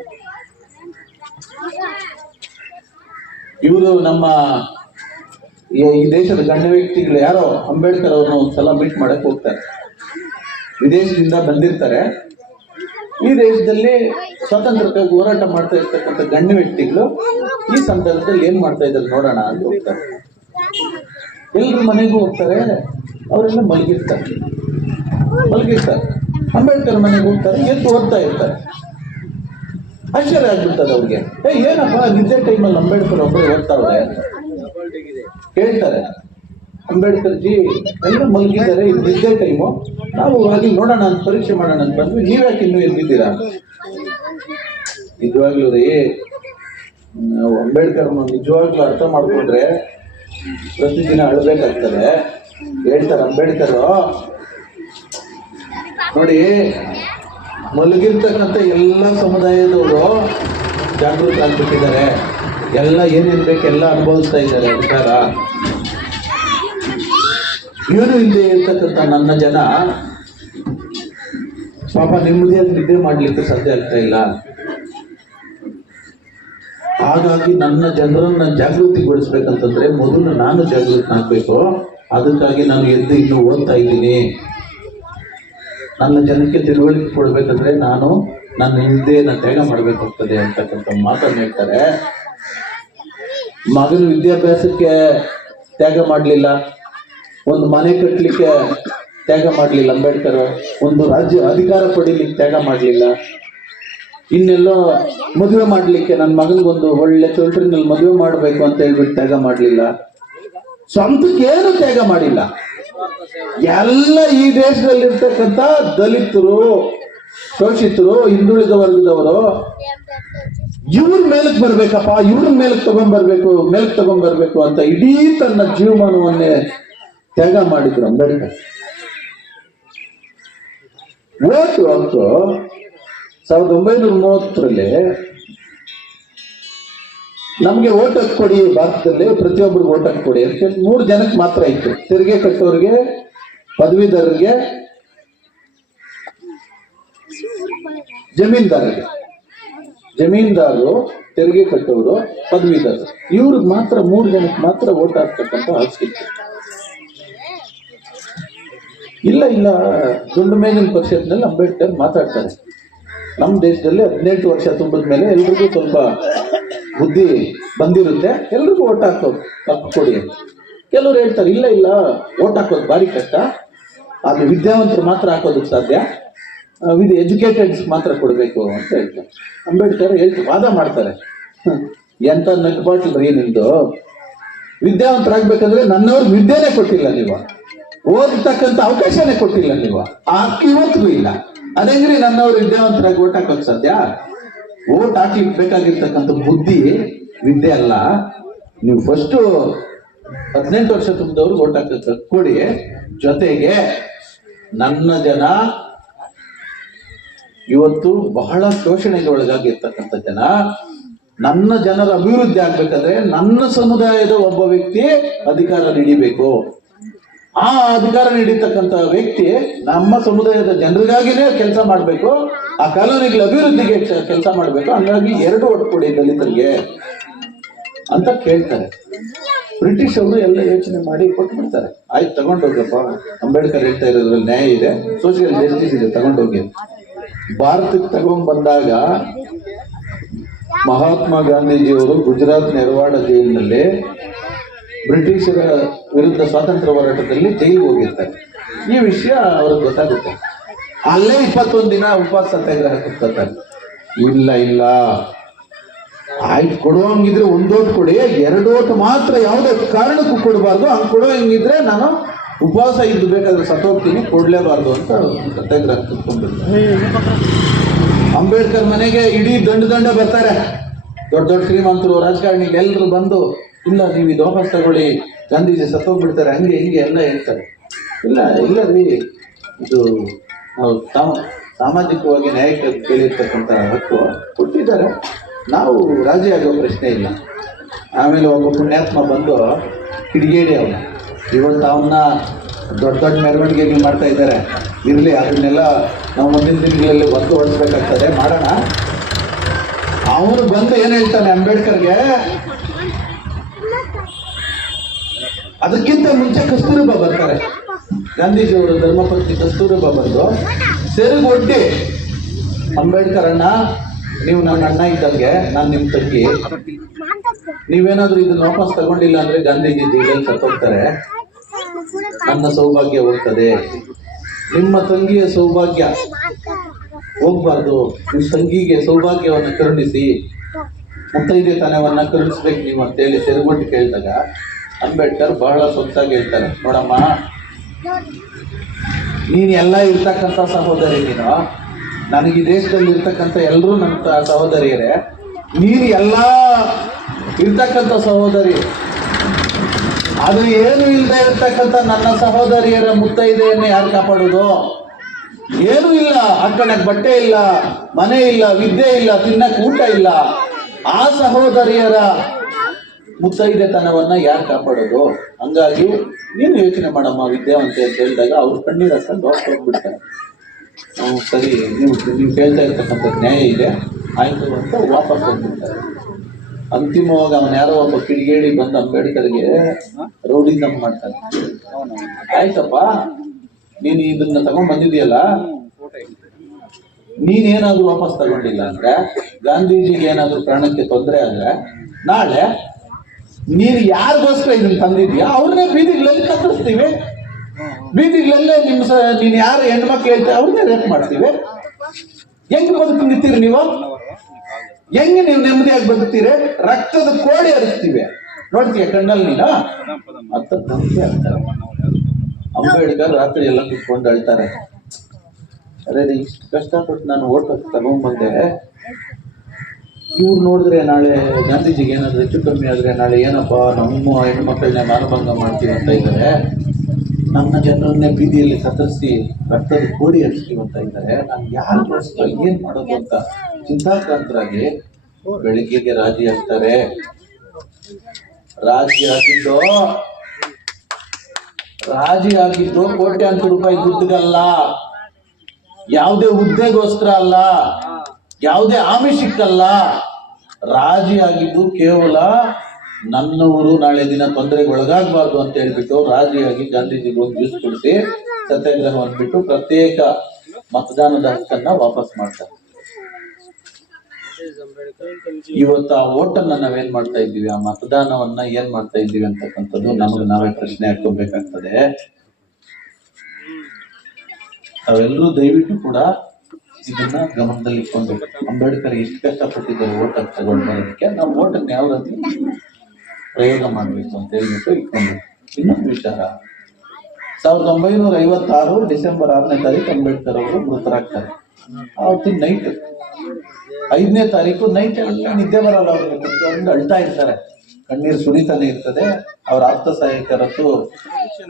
ಇವರು ನಮ್ಮ ಈ ದೇಶದ ಗಣ್ಯ ವ್ಯಕ್ತಿಗಳು ಯಾರೋ ಅಂಬೇಡ್ಕರ್ ಅವ್ರನ್ನ ಒಂದ್ಸಲ ಮೀಟ್ ಮಾಡಕ್ ಹೋಗ್ತಾರೆ. ವಿದೇಶದಿಂದ ಬಂದಿರ್ತಾರೆ. ಈ ದೇಶದಲ್ಲಿ ಸ್ವಾತಂತ್ರ್ಯಕ್ಕಾಗಿ ಹೋರಾಟ ಮಾಡ್ತಾ ಇರ್ತಕ್ಕಂಥ ಗಣ್ಯ ವ್ಯಕ್ತಿಗಳು ಈ ಸಂದರ್ಭದಲ್ಲಿ ಏನ್ ಮಾಡ್ತಾ ಇದ್ದಾರೆ ನೋಡೋಣ ಅಂತ ಹೋಗ್ತಾರೆ. ಎಲ್ರು ಮನೆಗೂ ಹೋಗ್ತಾರೆ, ಅವರೆಲ್ಲ ಮಲಗಿರ್ತಾರೆ. ಅಂಬೇಡ್ಕರ್ ಮನೆಗೆ ಹೋಗ್ತಾರೆ, ಎದ್ದು ಓದ್ತಾ ಇರ್ತಾರೆ. ಆಶ್ಚರ್ಯ ಆಗ್ಬಿಡ್ತದೆ ಅವ್ರಿಗೆ. ಏನಪ್ಪ ನಿದ್ದೆ ಟೈಮಲ್ಲಿ ಅಂಬೇಡ್ಕರ್ ಒಬ್ಬರು ಓದ್ತಾವ್ರೆ ಹೇಳ್ತಾರೆ. ಅಂಬೇಡ್ಕರ್ ಜಿ ಎಲ್ಲ ಮಲಗಿದ್ದಾರೆ, ಇದು ನಿದ್ದೆ ಟೈಮು, ನಾವು ಹಾಗೆ ನೋಡೋಣ ಅಂತ ಪರೀಕ್ಷೆ ಮಾಡೋಣ ಅಂತ ಬಂದ್ವಿ, ನೀವ್ಯಾಕೆ ಇನ್ನೂ ಎದ್ದಿದ್ದೀರಾ? ನಿಜವಾಗ್ಲೂ ರೀ, ನಾವು ಅಂಬೇಡ್ಕರ್ ನಿಜವಾಗ್ಲೂ ಅರ್ಥ ಮಾಡ್ಕೊಂಡ್ರೆ ಪ್ರತಿದಿನ ಅಳ್ಬೇಕಾಗ್ತದೆ. ಹೇಳ್ತಾರೆ ಅಂಬೇಡ್ಕರ್, ನೋಡಿ ಮಲಗಿರ್ತಕ್ಕಂಥ ಎಲ್ಲ ಸಮುದಾಯದವರು ಜಾಗೃತಿ ಆಗ್ಬಿಟ್ಟಿದ್ದಾರೆ. ಎಲ್ಲ ಏನೇನ್ ಬೇಕೆಲ್ಲ ಅನುಭವಿಸ್ತಾ ಇದ್ದಾರೆ ಅಧಿಕಾರ. ಏನು ಇಲ್ಲದೆ ಇರ್ತಕ್ಕಂಥ ನನ್ನ ಜನ ಪಾಪ ನೆಮ್ಮದಿಯಾಗಿ ನಿದ್ದೆ ಮಾಡ್ಲಿಕ್ಕೆ ಸಾಧ್ಯ ಆಗ್ತಾ ಇಲ್ಲ. ಹಾಗಾಗಿ ನನ್ನ ಜನರನ್ನ ಜಾಗೃತಿಗೊಳಿಸ್ಬೇಕಂತಂದ್ರೆ ಮೊದಲು ನಾನು ಜಾಗೃತಿ ಆಗ್ಬೇಕು. ಅದಕ್ಕಾಗಿ ನಾನು ಎದ್ದು ಇನ್ನು ಓದ್ತಾ ಇದ್ದೀನಿ. ನನ್ನ ಜನಕ್ಕೆ ತಿಳುವಳಿಕೆ ಕೊಡ್ಬೇಕಂದ್ರೆ ನಾನು ನನ್ನ ನಿದ್ದೆಯನ್ನ ತ್ಯಾಗ ಮಾಡ್ಬೇಕಾಗ್ತದೆ ಅಂತಕ್ಕಂಥ ಮಾತನ್ನು ಹೇಳ್ತಾರೆ. ಮಗನ ವಿದ್ಯಾಭ್ಯಾಸಕ್ಕೆ ತ್ಯಾಗ ಮಾಡಲಿಲ್ಲ, ಒಂದು ಮನೆ ಕಟ್ಟಲಿಕ್ಕೆ ತ್ಯಾಗ ಮಾಡ್ಲಿಲ್ಲ ಅಂಬೇಡ್ಕರ್. ಒಂದು ರಾಜ್ಯ ಅಧಿಕಾರ ಪಡೀಲಿಕ್ಕೆ ತ್ಯಾಗ ಮಾಡ್ಲಿಲ್ಲ. ಇನ್ನೆಲ್ಲೋ ಮದುವೆ ಮಾಡ್ಲಿಕ್ಕೆ ನನ್ನ ಮಗನಿಗೊಂದು ಒಳ್ಳೆ ಚೌಲ್ಟ್ರಿನಲ್ಲಿ ಮದುವೆ ಮಾಡ್ಬೇಕು ಅಂತ ಹೇಳ್ಬಿಟ್ಟು ತ್ಯಾಗ ಮಾಡ್ಲಿಲ್ಲ. ಸ್ವಂತಕ್ಕೇನು ತ್ಯಾಗ ಮಾಡಿಲ್ಲ. ಎಲ್ಲ ಈ ದೇಶದಲ್ಲಿರ್ತಕ್ಕಂಥ ದಲಿತರು, ಶೋಷಿತರು, ಹಿಂದುಳಿದ ವರ್ಗದವರು ಇವ್ರ ಮೇಲಕ್ಕೆ ಬರ್ಬೇಕಪ್ಪ, ಇವ್ರ ಮೇಲಕ್ಕೆ ತಗೊಂಡ್ಬರ್ಬೇಕು ಅಂತ ಇಡೀ ತನ್ನ ಜೀವಮಾನವನ್ನೇ ತ್ಯಾಗ ಮಾಡಿದ್ರು ಅಂಬೇಡ್ಕರ್. ಓಟು ಅಂತೂ 1930ರಲ್ಲಿ ನಮ್ಗೆ ಓಟ್ ಹಾಕಿ ಕೊಡಿ, ಭಾರತದಲ್ಲಿ ಪ್ರತಿಯೊಬ್ಬರಿಗೆ ಓಟ್ ಹಾಕಿ ಕೊಡಿ ಅಂತ 3 ಜನಕ್ಕೆ ಮಾತ್ರ ಇತ್ತು. ತೆರಿಗೆ ಕಟ್ಟೋರಿಗೆ, ಪದವೀಧರರಿಗೆ, ಜಮೀನ್ದಾರರು, ತೆರಿಗೆ ಕಟ್ಟೋರು, ಪದವೀಧರರು, ಇವ್ರಿಗೆ ಮಾತ್ರ 3 ಜನಕ್ಕೆ ಮಾತ್ರ ಓಟ್ ಹಾಕ್ತಕ್ಕಂಥ ಹಕ್ಕಿತ್ತು. ಇಲ್ಲ ದುಂಡು ಮೇಜಿನ ಪರಿಷತ್ನಲ್ಲಿ ಅಂಬೇಡ್ಕರ್ ಮಾತಾಡ್ತಾರೆ, ನಮ್ಮ ದೇಶದಲ್ಲಿ 18 ವರ್ಷ ತುಂಬಿದ ಮೇಲೆ ಎಲ್ರಿಗೂ ಸ್ವಲ್ಪ ಬುದ್ಧಿ ಬಂದಿರುತ್ತೆ, ಎಲ್ರಿಗೂ ಓಟ್ ಹಾಕೊಡಿ ಅಂತ. ಕೆಲವ್ರು ಹೇಳ್ತಾರೆ ಇಲ್ಲ ಓಟ್ ಹಾಕೋದು ಭಾರಿ ಕಷ್ಟ, ಅದು ವಿದ್ಯಾವಂತರು ಮಾತ್ರ ಹಾಕೋದಕ್ಕೆ ಸಾಧ್ಯ, ವಿತ್ ಎಜುಕೇಟೆಡ್ಸ್ ಮಾತ್ರ ಕೊಡಬೇಕು ಅಂತ ಹೇಳ್ತಾರೆ. ಅಂಬೇಡ್ಕರ್ ವಾದ ಮಾಡ್ತಾರೆ, ಎಂತ ನಗ್ಬಾಟ್ಲ್ರಿ ನಿಮ್ದು, ವಿದ್ಯಾವಂತರಾಗ್ಬೇಕಂದ್ರೆ ನನ್ನವ್ರಿಗೆ ವಿದ್ಯೆನೇ ಕೊಟ್ಟಿಲ್ಲ ನೀವು, ಓದತಕ್ಕಂಥ ಅವಕಾಶನೇ ಕೊಟ್ಟಿಲ್ಲ ನೀವು, ಇವತ್ತಿಗೂ ಇಲ್ಲ. ಅದೇಂಗ್ರಿ ನನ್ನವ್ರು ವಿದ್ಯಾವಂತರಾಗಿ ಓಟ್ ಹಾಕೋಕ್ ಸಾಧ್ಯ? ಓಟ್ ಹಾಕ್ಲಿಕ್ಕೆ ಬೇಕಾಗಿರ್ತಕ್ಕಂಥ ಬುದ್ಧಿ ವಿದ್ಯೆ ಅಲ್ಲ. ನೀವು ಫಸ್ಟ್ 18 ವರ್ಷ ತುಂಬಿದವ್ರಿಗೆ ಓಟ್ ಹಾಕಕ್ಕೆ ಕೊಡಿ. ಜೊತೆಗೆ ನನ್ನ ಜನ ಇವತ್ತು ಬಹಳ ಶೋಷಣೆಗೆ ಒಳಗಾಗಿರ್ತಕ್ಕಂಥ ಜನ, ನನ್ನ ಜನರ ಅಭಿವೃದ್ಧಿ ಆಗ್ಬೇಕಾದ್ರೆ ನನ್ನ ಸಮುದಾಯದ ಒಬ್ಬ ವ್ಯಕ್ತಿ ಅಧಿಕಾರ ನೀಡಬೇಕು. ಆ ಅಧಿಕಾರ ನೀಡಿರ್ತಕ್ಕಂಥ ವ್ಯಕ್ತಿ ನಮ್ಮ ಸಮುದಾಯದ ಜನರಿಗಾಗಿನೇ ಕೆಲಸ ಮಾಡಬೇಕು, ಆ ಕಾಲೋನಿಗಳ ಅಭಿವೃದ್ಧಿಗೆ ಕೆಲಸ ಮಾಡಬೇಕು. ಹಂಗಾಗಿ 2 ಓಟ್ ಕೊಡಿ ದಲಿತರಿಗೆ ಅಂತ ಕೇಳ್ತಾರೆ. ಬ್ರಿಟಿಷ್ ಅವರು ಎಲ್ಲ ಯೋಚನೆ ಮಾಡಿ ಕೊಟ್ಬಿಡ್ತಾರೆ. ಆಯ್ತು ತಗೊಂಡೋಗಪ್ಪ, ಅಂಬೇಡ್ಕರ್ ಹೇಳ್ತಾ ಇರೋದ್ರಲ್ಲಿ ನ್ಯಾಯ ಇದೆ, ಸೋಷಿಯಲ್ ಜಸ್ಟಿಸ್ ಇದೆ, ತಗೊಂಡೋಗಿ. ಭಾರತಕ್ಕೆ ತಗೊಂಡ್ಬಂದಾಗ ಮಹಾತ್ಮ ಗಾಂಧೀಜಿಯವರು ಗುಜರಾತ್ ನೆರವಾಡ ಜೈಲಿನಲ್ಲಿ ಬ್ರಿಟಿಷರ ವಿರುದ್ಧ ಸ್ವಾತಂತ್ರ್ಯ ಹೋರಾಟದಲ್ಲಿ ಜೈಲಿಗೆ ಹೋಗಿರ್ತಾರೆ. ಈ ವಿಷಯ ಅವ್ರಿಗೆ ಗೊತ್ತಾಗುತ್ತೆ. ಅಲ್ಲೇ 21 ದಿನ ಉಪವಾಸ ಸತ್ಯಾಗ್ರಹ ಕೂತ್ಕೊತಾರೆ. ಇಲ್ಲ ಆಯ್ತು ಕೊಡುವಂಗಿದ್ರೆ 1 ಓಟ್ ಕೊಡಿ, 2 ಓಟ್ ಮಾತ್ರ ಯಾವುದೇ ಕಾರಣಕ್ಕೂ ಕೊಡಬಾರ್ದು, ಹಂಗೆ ಕೊಡೋ ಹೆಂಗಿದ್ರೆ ನಾನು ಉಪವಾಸ ಇದ್ದು ಬೇಕಾದ್ರೆ ಸತ್ತೋಗ್ತೀನಿ, ಕೊಡ್ಲೇಬಾರ್ದು ಅಂತ ಸತ್ಯಾಗ್ರಹ ಕೂತ್ಕೊಂಡಿರ್ತಾರೆ. ಅಂಬೇಡ್ಕರ್ ಮನೆಗೆ ಇಡೀ ದಂಡ ಬರ್ತಾರೆ, ದೊಡ್ಡ ಶ್ರೀಮಂತರು, ರಾಜಕಾರಣಿಗಳು ಎಲ್ಲರೂ ಬಂದು, ಇಲ್ಲ ನೀವು ಇದು ವಾಪಸ್ ತಗೊಳ್ಳಿ, ಗಾಂಧೀಜಿ ಸತ್ತೋಗ್ಬಿಡ್ತಾರೆ, ಹಂಗೆ ಹಿಂಗೆ ಎಲ್ಲ ಹೇಳ್ತಾರೆ. ಇಲ್ಲ ರೀ, ಇದು ನಾವು ಸಾಮಾಜಿಕವಾಗಿ ನ್ಯಾಯಕ್ಕೆ ಕೇಳಿರ್ತಕ್ಕಂಥ ಹಕ್ಕು ಕೊಟ್ಟಿದ್ದಾರೆ, ನಾವು ರಾಜಿ ಆಗೋ ಪ್ರಶ್ನೆ ಇಲ್ಲ. ಆಮೇಲೆ ಒಬ್ಬ ಪುಣ್ಯಾತ್ಮ ಬಂದು ಕಿಡಿಗೇಡಿ ಅವನ, ಇವತ್ತು ಅವನ್ನ ದೊಡ್ಡ ಮೆರವಣಿಗೆ ಮಾಡ್ತಾ ಇದ್ದಾರೆ. ಇರಲಿ, ಅದನ್ನೆಲ್ಲ ನಾವು ಮುಂದಿನ ದಿನಗಳಲ್ಲಿ ಬಂದು ಹೊಡಿಸ್ಬೇಕಾಗ್ತದೆ, ಮಾಡೋಣ. ಅವನು ಬಂದು ಏನು ಹೇಳ್ತಾನೆ ಅಂಬೇಡ್ಕರ್ಗೆ, ಅದಕ್ಕಿಂತ ಮುಂಚೆ ಕಸ್ತೂರಬಾ ಬರ್ತಾರೆ, ಗಾಂಧೀಜಿಯವರು ಧರ್ಮಪತ್ನಿ ಕಸ್ತೂರಬಾ ಬಂದು ಸೆರಗೊಡ್ಡಿ, ಅಂಬೇಡ್ಕರ್ ಅಣ್ಣ ನೀವು ನನ್ನ ಅಣ್ಣ ಇದ್ದಂಗೆ, ನಾನು ನಿಮ್ಮ ತಂಗಿ, ನೀವೇನಾದ್ರೂ ಇದನ್ನ ವಾಪಸ್ ತಗೊಂಡಿಲ್ಲ ಅಂದ್ರೆ ಗಾಂಧೀಜಿ ಜೈಲಲ್ಲಿ ಸತ್ತೋಗ್ತಾರೆ, ನನ್ನ ಸೌಭಾಗ್ಯ ಹೋಗ್ತದೆ, ನಿಮ್ಮ ತಂಗಿಯ ಸೌಭಾಗ್ಯ ಹೋಗ್ಬಾರ್ದು, ನಿಮ್ಮ ತಂಗಿಗೆ ಸೌಭಾಗ್ಯವನ್ನು ಕರುಣಿಸಿ, ಮುತ್ತೈದೆತನವನ್ನ ಕರುಣಿಸ್ಬೇಕು ನೀವು ಅಂತೇಳಿ ಸೆರಗೊಟ್ಟು ಕೇಳಿದಾಗ ಅಂಬೇಡ್ಕರ್ ಬಹಳ ಸೊಗಸಾಗಿ ಹೇಳ್ತಾರೆ, ನೋಡಮ್ಮ ನೀನ್ ಎಲ್ಲ ಇರ್ತಕ್ಕಂಥ ಸಹೋದರಿ, ನೀನು ನನಗೆ ಈ ದೇಶದಲ್ಲಿ ಇರ್ತಕ್ಕಂಥ ಎಲ್ಲರೂ ನನ್ನ ಸಹೋದರಿಯರೇ, ನೀನು ಎಲ್ಲ ಇರ್ತಕ್ಕಂಥ ಸಹೋದರಿ, ಅದು ಏನು ಇಲ್ಲದೆ ಇರ್ತಕ್ಕಂಥ ನನ್ನ ಸಹೋದರಿಯರ ಮುತ್ತೈದೆಯನ್ನು ಯಾರು ಕಾಪಾಡೋದು? ಏನೂ ಇಲ್ಲ, ಹಾಕಣಕ್ ಬಟ್ಟೆ ಇಲ್ಲ, ಮನೆ ಇಲ್ಲ, ವಿದ್ಯೆ ಇಲ್ಲ, ತಿನ್ನಕ್ ಊಟ ಇಲ್ಲ, ಆ ಸಹೋದರಿಯರ ಮುತ್ತೈದೆತನವನ್ನ ಯಾರು ಕಾಪಾಡೋದು? ಹಂಗಾಗಿ ನೀನು ಯೋಚನೆ ಮಾಡಮ್ಮ ವಿದ್ಯಾವಂತೆ ಅಂತ ಹೇಳಿದಾಗ ಅವ್ರ ಕಣ್ಣೀರು ಹಾಕೊಂಡು ವಾಪಸ್ ಹೋಗ್ಬಿಡ್ತಾರೆ. ಸರಿ, ನೀವು ಕೇಳ್ತಾ ಇರ್ತಕ್ಕಂಥ ನ್ಯಾಯ ಇದೆ, ಆಯ್ತು ಅಂತ ವಾಪಸ್ ಹೋಗ್ಬಿಡ್ತಾರೆ. ಅಂತಿಮವಾಗಿ ಅವನ ಯಾರೋ ಒಬ್ಬ ಕಿಡಿಗೇಡಿ ಬಂದು ಅಂಬೇಡ್ಕರ್ಗೆ ರೌಡಿಸಂ ಮಾಡ್ತಾನೆ. ಆಯ್ತಪ್ಪ, ನೀನು ಇದನ್ನ ತಗೊಂಡ್ ಬಂದಿದೆಯಲ್ಲ, ನೀನೇನಾದ್ರೂ ವಾಪಸ್ ತಗೊಂಡಿಲ್ಲ ಅಂದ್ರೆ, ಗಾಂಧೀಜಿಗೆ ಏನಾದ್ರೂ ಪ್ರಾಣಕ್ಕೆ ತೊಂದರೆ ಆದ್ರೆ, ನಾಳೆ ನೀನು ಯಾರಿಗೋಸ್ಕರ ಇದನ್ನ ತಂದಿದ್ಯಾ ಅವ್ರನ್ನೇ ಬೀದಿಗಳಲ್ಲಿ ಕತ್ತರಿಸ್ತೀವಿ, ಬೀದಿಗಳಲ್ಲೇ ನೀನ್ ಯಾರು ಹೆಣ್ಮಕ್ಳು ಹೇಳ್ತೀವಿ ಅವ್ರನ್ನೇ ರೇಪ್ ಮಾಡ್ತೀವಿ. ಹೆಂಗ್ ಬದುಕ್ತೀರಿ ನೀವು? ಹೆಂಗೆ ನೀವು ನೆಮ್ಮದಿಯಾಗಿ ಬದುಕ್ತೀರಿ? ರಕ್ತದ ಕೋಡಿ ಹರಿಸ್ತೀವಿ ನೋಡ್ತೀಯ ಕಣ್ಣಲ್ಲಿ ನೀನು. ಅಂತ ಧಮಕಿ ಆಗ್ತಾರೆ. ಅಂಬೇಡ್ಕರ್ ರಾತ್ರಿ ಎಲ್ಲ ಕುತ್ಕೊಂಡು ಅಳ್ತಾರೆ, ಅರೆ ಇಷ್ಟು ಕಷ್ಟಪಟ್ಟು ನಾನು ಓಟ್ ತಗೊಂಡ್ಬಂದೆ, ಇವ್ರು ನೋಡಿದ್ರೆ ನಾಳೆ ಗಾಂಧೀಜಿಗೆ ಏನಾದ್ರು ಹೆಚ್ಚು ಕಮ್ಮಿ ಆದ್ರೆ ನಾಳೆ ಏನಪ್ಪಾ ನಮ್ಮ ಹೆಣ್ಮಕ್ಳನ್ನ ಮಾನಭಂಗ ಮಾಡ್ತೀವಿ ಅಂತ ಇದ್ದಾರೆ, ನನ್ನ ಜನರನ್ನೇ ಬೀದಿಯಲ್ಲಿ ಸತರಿಸಿ ರಕ್ತದ ಕೋಡಿ ಹರಿಸ್ತೀವಿ ಅಂತ ಇದ್ದಾರೆ, ನಾನು ಯಾರಿಗೋಸ್ಕರ ಏನ್ ಮಾಡೋದು ಅಂತ ಚಿಂತಾಕ್ರಾಂತರಾಗಿ ಬೆಳಿಗ್ಗೆಗೆ ರಾಜಿ ಆಗ್ತಾರೆ. ರಾಜಿ ಆಗಿದ್ದು ಕೋಟ್ಯಾಂತರ ರೂಪಾಯಿ ದುಡ್ಡುಗಲ್ಲ, ಯಾವುದೇ ಹುದ್ದೆಗೋಸ್ಕರ ಅಲ್ಲ, ಯಾವುದೇ ಆಮಿಷಕ್ಕಲ್ಲ. ರಾಜಿ ಆಗಿದ್ದು ಕೇವಲ ನನ್ನವರು ನಾಳೆ ದಿನ ತೊಂದರೆಗೆ ಒಳಗಾಗಬಾರ್ದು ಅಂತ ಹೇಳ್ಬಿಟ್ಟು ರಾಜಿಯಾಗಿ ಗಾಂಧೀಜಿಗೆ ಹೋಗಿ ಜ್ಯೂಸ್ ಕುಡಿಸಿ ಸತ್ಯಾಗ್ರಹವನ್ನು ಬಿಟ್ಟು ಪ್ರತ್ಯೇಕ ಮತದಾನದ ಹಕ್ಕನ್ನ ವಾಪಸ್ ಮಾಡ್ತಾರೆ. ಇವತ್ತು ಆ ಓಟನ್ನ ನಾವೇನ್ ಮಾಡ್ತಾ ಇದ್ದೀವಿ, ಆ ಮತದಾನವನ್ನ ಏನ್ ಮಾಡ್ತಾ ಇದ್ದೀವಿ ಅಂತಕ್ಕಂಥದ್ದು ನಮಗೆ ನಾವೇ ಪ್ರಶ್ನೆ ಹಾಕೋಬೇಕಾಗ್ತದೆ. ನಾವೆಲ್ಲರೂ ದಯವಿಟ್ಟು ಕೂಡ ಇದನ್ನ ಗಮನದಲ್ಲಿ ಇಟ್ಕೊಂಡು, ಅಂಬೇಡ್ಕರ್ ಎಷ್ಟು ಕಷ್ಟಪಟ್ಟಿದ್ದಾರೆ ಓಟ್ ತಗೊಂಡು ಬರೋದಕ್ಕೆ, ನಾವು ಓಟನ್ನು ಯಾವ ರೀತಿ ಪ್ರಯೋಗ ಮಾಡ್ಬೇಕು ಅಂತ ಹೇಳ್ಬಿಟ್ಟು ಇಟ್ಕೊಂಡು. ಇನ್ನೊಂದು ವಿಚಾರ, 1956 ಡಿಸೆಂಬರ್ 6ನೇ ತಾರೀಕು ಅಂಬೇಡ್ಕರ್ ಅವರು ಮೃತರಾಗ್ತಾರೆ. ಅವತ್ತಿನ ನೈಟ್ 5ನೇ ತಾರೀಕು ನೈಟ್ ಎಲ್ಲ ನಿದ್ದೆ ಬರಲ್ಲ, ಅವ್ರಿಗೆ ಕುತ್ಕೊಂಡು ಅಳ್ತಾ ಇರ್ತಾರೆ, ಕಣ್ಣೀರು ಸುರಿತಾನೆ ಇರ್ತದೆ. ಅವ್ರ ಆಪ್ತ ಸಹಾಯಕರತ್ತು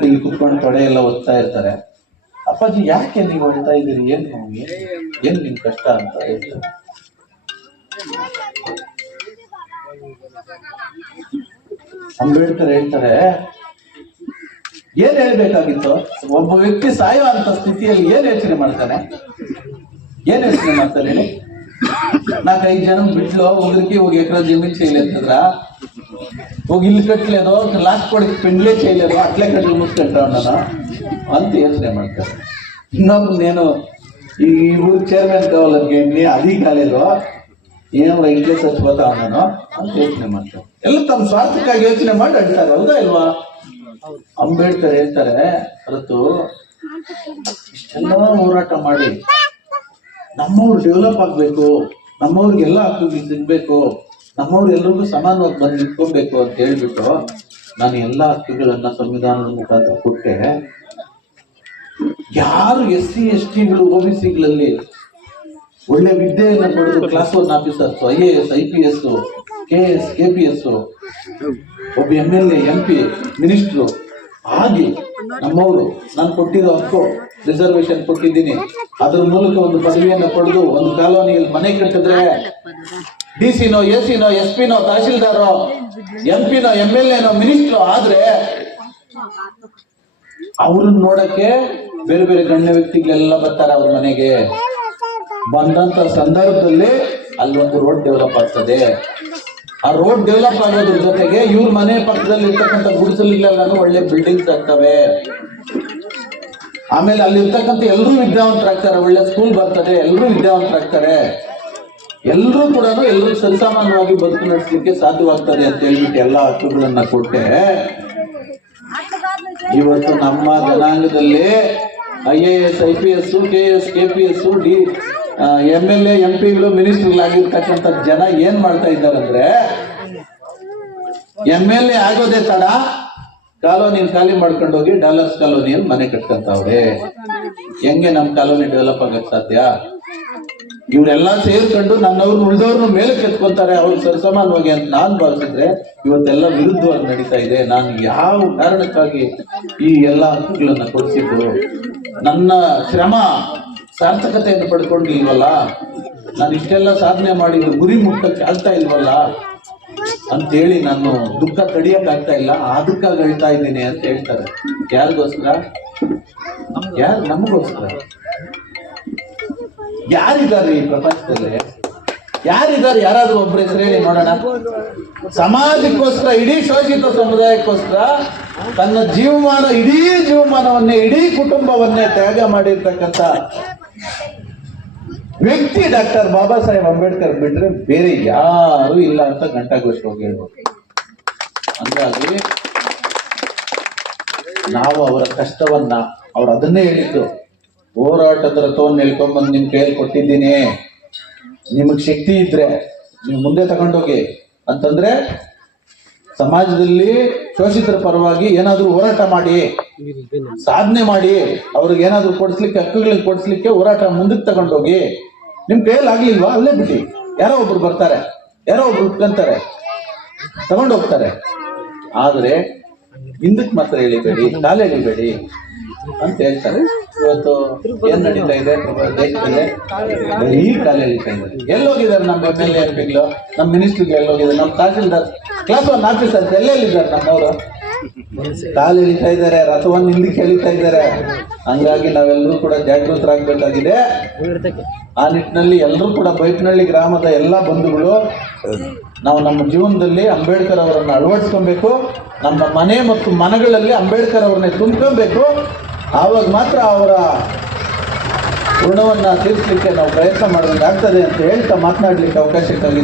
ಇಲ್ಲಿ ಕುತ್ಕೊಂಡು ತೊಡೆ ಎಲ್ಲ ಒತ್ತಾ ಇರ್ತಾರೆ. ಅಪ್ಪಾಜಿ ಯಾಕೆ ನೀವು ಅಳ್ತಾ ಇದ್ದೀರಿ, ಏನ್ ನಿಮ್ ಕಷ್ಟ ಅಂತ ಹೇಳ್ತಾರೆ. ಅಂಬೇಡ್ಕರ್ ಹೇಳ್ತಾರೆ, ಏನ್ ಹೇಳ್ಬೇಕಾಗಿತ್ತು, ಒಬ್ಬ ವ್ಯಕ್ತಿ ಸಾಯೋ ಅಂತ ಸ್ಥಿತಿಯಲ್ಲಿ ಏನ್ ಯೋಚನೆ ಮಾಡ್ತಾನೆ ಹೇಳಿ. 4-5 ಜನ ಬಿಟ್ಲು ಒಗ್ರಿಕೆ ಹೋಗಿ ಎಕರೆ ಜಮೀನ್ ಚೈಲಿ ಅಂತಂದ್ರ ಹೋಗಿ ಇಲ್ಲಿ ಕಟ್ಲೇದೋ ಲಾಸ್ಟ್ ಕೊಡಿ ಪಿಂಡ್ಲೆ ಚೈಲೇದೋ ಅಟ್ಲೆ ಕಟ್ಲಿ ಮುಸ್ಕೊಂಡ್ರ ನಾನು ಅಂತ ಯೋಚನೆ ಮಾಡ್ತಾರೆ. ಇನ್ನೊಬ್ನೇನು ಈ ಊರ್ ಚೇರ್ಮನ್ ಕಾವಲನ್ಗೆ ಅಧಿಕಾಲೇದೋ ಏನೋ ಇಂಟ್ಲೆ ಸಚ್ಬೋದ ಅವನು ಅಂತ ಯೋಚನೆ ಮಾಡ್ತಾರೆ. ಎಲ್ಲ ತಮ್ಮ ಸ್ವಾರ್ಥಕ್ಕಾಗಿ ಯೋಚನೆ ಮಾಡಿ ಅಡ್ತಾರೆ, ಹೌದಾ ಇಲ್ವಾ? ಅಂಬೇಡ್ಕರ್ ಹೇಳ್ತಾರೆ, ಹೊರತು ಇಷ್ಟೆಲ್ಲ ಹೋರಾಟ ಮಾಡಿ ನಮ್ಮವ್ರು ಡೆವಲಪ್ ಆಗ್ಬೇಕು, ನಮ್ಮವ್ರಿಗೆಲ್ಲ ಹಕ್ಕಿಗೆ ಸಿಗ್ಬೇಕು, ನಮ್ಮವ್ರು ಎಲ್ರಿಗೂ ಸಮಾನವಾಗಿ ಬಂದು ನಿಂತ್ಕೊಬೇಕು ಅಂತ ಹೇಳ್ಬಿಟ್ಟು ನಾನು ಎಲ್ಲಾ ಹಕ್ಕುಗಳನ್ನ ಸಂವಿಧಾನದ ಮುಖಾಂತರ ಕೊಟ್ಟೆ. ಯಾರು SC STಗಳು OBCಗಳಲ್ಲಿ ಒಳ್ಳೆ ವಿದ್ಯೆಯನ್ನು ಪಡೆದು class 1 officers, IAS IPS KS KPS, ಒಬ್ಬ MLA MP ಮಿನಿಸ್ಟ್ರು ಆಗಿ ನಮ್ಮವರು ನಾನು ಕೊಟ್ಟಿರೋ ಹಕ್ಕು ರಿಸರ್ವೇಶನ್ ಕೊಟ್ಟಿದ್ದೀನಿ, ಅದ್ರ ಮೂಲಕ ಒಂದು ಪದವಿಯನ್ನು ಪಡೆದು ಒಂದು ಕಾಲೋನಿಯಲ್ಲಿ ಮನೆ ಕಟ್ಟಿದ್ರೆ DC-ನೋ AC-ನೋ SP-ನೋ ತಹಶೀಲ್ದಾರೋ MP-ನೋ MLA-ನೋ ಮಿನಿಸ್ಟ್ರು ಆದ್ರೆ ಅವ್ರನ್ನ ನೋಡಕ್ಕೆ ಬೇರೆ ಬೇರೆ ಗಣ್ಯ ವ್ಯಕ್ತಿಗಳೆಲ್ಲ ಬರ್ತಾರೆ ಅವ್ರ ಮನೆಗೆ. ಬಂದಂತ ಸಂದರ್ಭದಲ್ಲಿ ಅಲ್ಲಿ ಒಂದು ರೋಡ್ ಡೆವಲಪ್ ಆಗ್ತದೆ. ಆ ರೋಡ್ ಡೆವಲಪ್ ಆಗೋದ್ರ ಜೊತೆಗೆ ಇವ್ರ ಮನೆ ಪಕ್ಕದಲ್ಲಿ ಇರ್ತಕ್ಕಂಥ ಗುಡಿಸಲುಗಳೆಲ್ಲ ಒಳ್ಳೆ ಬಿಲ್ಡಿಂಗ್ಸ್ ಆಗ್ತವೆ. ಆಮೇಲೆ ಅಲ್ಲಿ ಇರ್ತಕ್ಕಂಥ ಎಲ್ಲರೂ ವಿದ್ಯಾವಂತರಾಗ್ತಾರೆ, ಒಳ್ಳೆ ಸ್ಕೂಲ್ ಬರ್ತದೆ, ಎಲ್ಲರೂ ವಿದ್ಯಾವಂತರಾಗ್ತಾರೆ, ಎಲ್ಲರೂ ಕೂಡ ಎಲ್ಲರೂ ಸರಿಸಾಮಾನ್ಯವಾಗಿ ಬದುಕು ನಡೆಸಲಿಕ್ಕೆ ಸಾಧ್ಯವಾಗ್ತದೆ ಅಂತ ಹೇಳ್ಬಿಟ್ಟು ಎಲ್ಲಾ ಹಕ್ಕುಗಳನ್ನ ಕೊಟ್ಟೆ. ಇವತ್ತು ನಮ್ಮ ಜನಾಂಗದಲ್ಲಿ IAS IPS KS KPS MLA MP-ಗಳು ಮಿನಿಸ್ಟರ್ಗಳಾಗಿರ್ತಕ್ಕಂಥ ಜನ ಏನ್ ಮಾಡ್ತಾ ಇದ್ದಾರೆ ಅಂದ್ರೆ, MLA ಆಗೋದೇ ತಡ ಕಾಲೋನಿಯಲ್ಲಿ ಖಾಲಿ ಮಾಡ್ಕೊಂಡು ಹೋಗಿ ಡಾಲರ್ಸ್ ಕಾಲೋನಿಯಲ್ಲಿ ಮನೆ ಕಟ್ಕೊಂತಾವ್ರೆ. ಹೆಂಗೆ ನಮ್ ಕಾಲೋನಿ ಡೆವಲಪ್ ಆಗಕ್ ಸಾಧ್ಯ? ಇವರೆಲ್ಲಾ ಸೇರ್ಕೊಂಡು ನನ್ನವ್ರನ್ನ ಉಳಿದವ್ರನ್ನ ಮೇಲೆ ಕೆತ್ಕೊಂತಾರೆ, ಅವ್ರು ಸರಿಸಮಾನವಾಗಿ ಅಂತ ನಾನ್ ಭಾವಿಸಿದ್ರೆ ಇವತ್ತೆಲ್ಲ ವಿರುದ್ಧವಾಗಿ ನಡೀತಾ ಇದೆ. ನಾನು ಯಾವ ಕಾರಣಕ್ಕಾಗಿ ಈ ಎಲ್ಲಾ ಹಕ್ಕುಗಳನ್ನ ಕೊಡಿಸಿದ್ದು, ನನ್ನ ಶ್ರಮ ಸಾರ್ಥಕತೆಯನ್ನು ಪಡ್ಕೊಂಡಿಲ್ವಲ್ಲ, ನಾನು ಇಷ್ಟೆಲ್ಲ ಸಾಧನೆ ಮಾಡಿದ್ದು ಗುರಿ ಮುಟ್ಟಕ್ಕೆ ಆಗ್ತಾ ಇಲ್ವಲ್ಲ ಅಂತೇಳಿ ನಾನು ದುಃಖ ತಡಿಯಕ್ ಆಗ್ತಾ ಇಲ್ಲ, ಅದಕ್ಕಾಗಿ ಹೇಳ್ತಾ ಇದ್ದೀನಿ ಅಂತ ಹೇಳ್ತಾರೆ. ಯಾರಿಗೋಸ್ಕರ? ಯಾರು? ನಮಗೋಸ್ಕರ. ಯಾರಿದ್ದಾರೆ ಈ ಪ್ರಪಂಚದಲ್ಲಿ? ಯಾರಿದ್ದಾರೆ? ಯಾರಾದ್ರೂ ಒಬ್ಬರ ಹೆಸರು ಹೇಳಿ ನೋಡೋಣ. ಸಮಾಜಕ್ಕೋಸ್ಕರ, ಇಡೀ ಶೋಷಿತ ಸಮುದಾಯಕ್ಕೋಸ್ಕರ ತನ್ನ ಇಡೀ ಜೀವಮಾನವನ್ನೇ, ಇಡೀ ಕುಟುಂಬವನ್ನೇ ತ್ಯಾಗ ಮಾಡಿರ್ತಕ್ಕಂಥ ವ್ಯಕ್ತಿ ಡಾಕ್ಟರ್ ಬಾಬಾ ಸಾಹೇಬ್ ಅಂಬೇಡ್ಕರ್ ಬಿಟ್ರೆ ಬೇರೆ ಯಾರು ಇಲ್ಲ ಅಂತ ಘಂಟಾಘೋಷವಾಗಿ ಹೇಳ್ಬೋದು. ಹಂಗಾಗಿ ನಾವು ಅವರ ಕಷ್ಟವನ್ನ, ಅವ್ರು ಅದನ್ನೇ ಹೇಳಿದ್ದು, ಹೋರಾಟದ ರಥವನ್ನು ಹೇಳ್ಕೊಂಡ್ಬಂದು ನಿಮ್ ಕೈಯಲ್ಲಿ ಕೊಟ್ಟಿದ್ದೀನಿ, ನಿಮಗ್ ಶಕ್ತಿ ಇದ್ರೆ ನೀವು ಮುಂದೆ ತಗೊಂಡೋಗಿ ಅಂತಂದ್ರೆ ಸಮಾಜದಲ್ಲಿ ಶೋಷಿತರ ಪರವಾಗಿ ಏನಾದ್ರೂ ಹೋರಾಟ ಮಾಡಿ, ಸಾಧನೆ ಮಾಡಿ, ಅವ್ರಿಗೆ ಏನಾದ್ರೂ ಕೊಡಿಸ್ಲಿಕ್ಕೆ, ಹಕ್ಕುಗಳಿಗೆ ಕೊಡಿಸ್ಲಿಕ್ಕೆ ಹೋರಾಟ ಮುಂದಕ್ಕೆ ತಗೊಂಡೋಗಿ. ನಿಮ್ ಕೈಯಲ್ಲಿ ಆಗ್ಲಿಲ್ವಾ ಅಲ್ಲೇ ಬಿಡಿ, ಯಾರೋ ಒಬ್ರು ಬರ್ತಾರೆ, ಯಾರೋ ಒಬ್ರು ಉಟ್ಕೊಂತಾರೆ, ತಗೊಂಡೋಗ್ತಾರೆ. ಆದ್ರೆ ಹಿಂದಕ್ಕೆ ಮಾತ್ರ ಎಳಿಬೇಡಿ, ಕಾಲು ಎಳಿಬೇಡಿ ಅಂತ ಹೇಳ್ತಾರೆ. ಇವತ್ತು ಏನ್ ನಡೀತಾ ಇದೆ ದೇಶದಲ್ಲಿ? ಈ ಕಾಲು ಎಳಿತಾ ಇದ್ದಾರೆ. ಎಲ್ಲೋಗಿದ್ದಾರೆ ನಮ್ಮ MLA MP ಗಳು, ನಮ್ಮ ಮಿನಿಸ್ಟ್ರಿಗೆ ಎಲ್ಲೋಗಿದ್ದಾರೆ, ನಮ್ಮ ತಹಸೀಲ್ದಾರ್, ಕ್ಲಾಸ್ 1 ಆಫೀಸರ್ಸ್ ಎಲ್ಲೆಲ್ಲಿದ್ದಾರೆ ನಮ್ಮವರು? ಕಾಲು ಎಳಿತಾ ಇದ್ದಾರೆ, ರಥವನ್ನು ಹಿಂದಕ್ಕೆ ಎಳಿತಾ ಇದ್ದಾರೆ. ಹಂಗಾಗಿ ನಾವೆಲ್ಲರೂ ಕೂಡ ಜಾಗೃತರಾಗಬೇಕಾಗಿದೆ. ಆ ನಿಟ್ಟಿನಲ್ಲಿ ಎಲ್ಲರೂ ಕೂಡ ಬೈಪ್ನಹಳ್ಳಿ ಗ್ರಾಮದ ಎಲ್ಲಾ ಬಂಧುಗಳು ನಾವು ನಮ್ಮ ಜೀವನದಲ್ಲಿ ಅಂಬೇಡ್ಕರ್ ಅವರನ್ನು ಅಳವಡಿಸ್ಕೊಬೇಕು. ನಮ್ಮ ಮನೆ ಮತ್ತು ಮನೆಗಳಲ್ಲಿ ಅಂಬೇಡ್ಕರ್ ಅವರನ್ನೇ ತುಂಬ್ಕೊಬೇಕು. ಆವಾಗ ಮಾತ್ರ ಅವರ ಋಣವನ್ನ ತೀರಿಸಲಿಕ್ಕೆ ನಾವು ಪ್ರಯತ್ನ ಮಾಡೋದಾಗ್ತದೆ ಅಂತ ಹೇಳ್ತಾ ಮಾತನಾಡ್ಲಿಕ್ಕೆ ಅವಕಾಶಕ್ಕಾಗಿ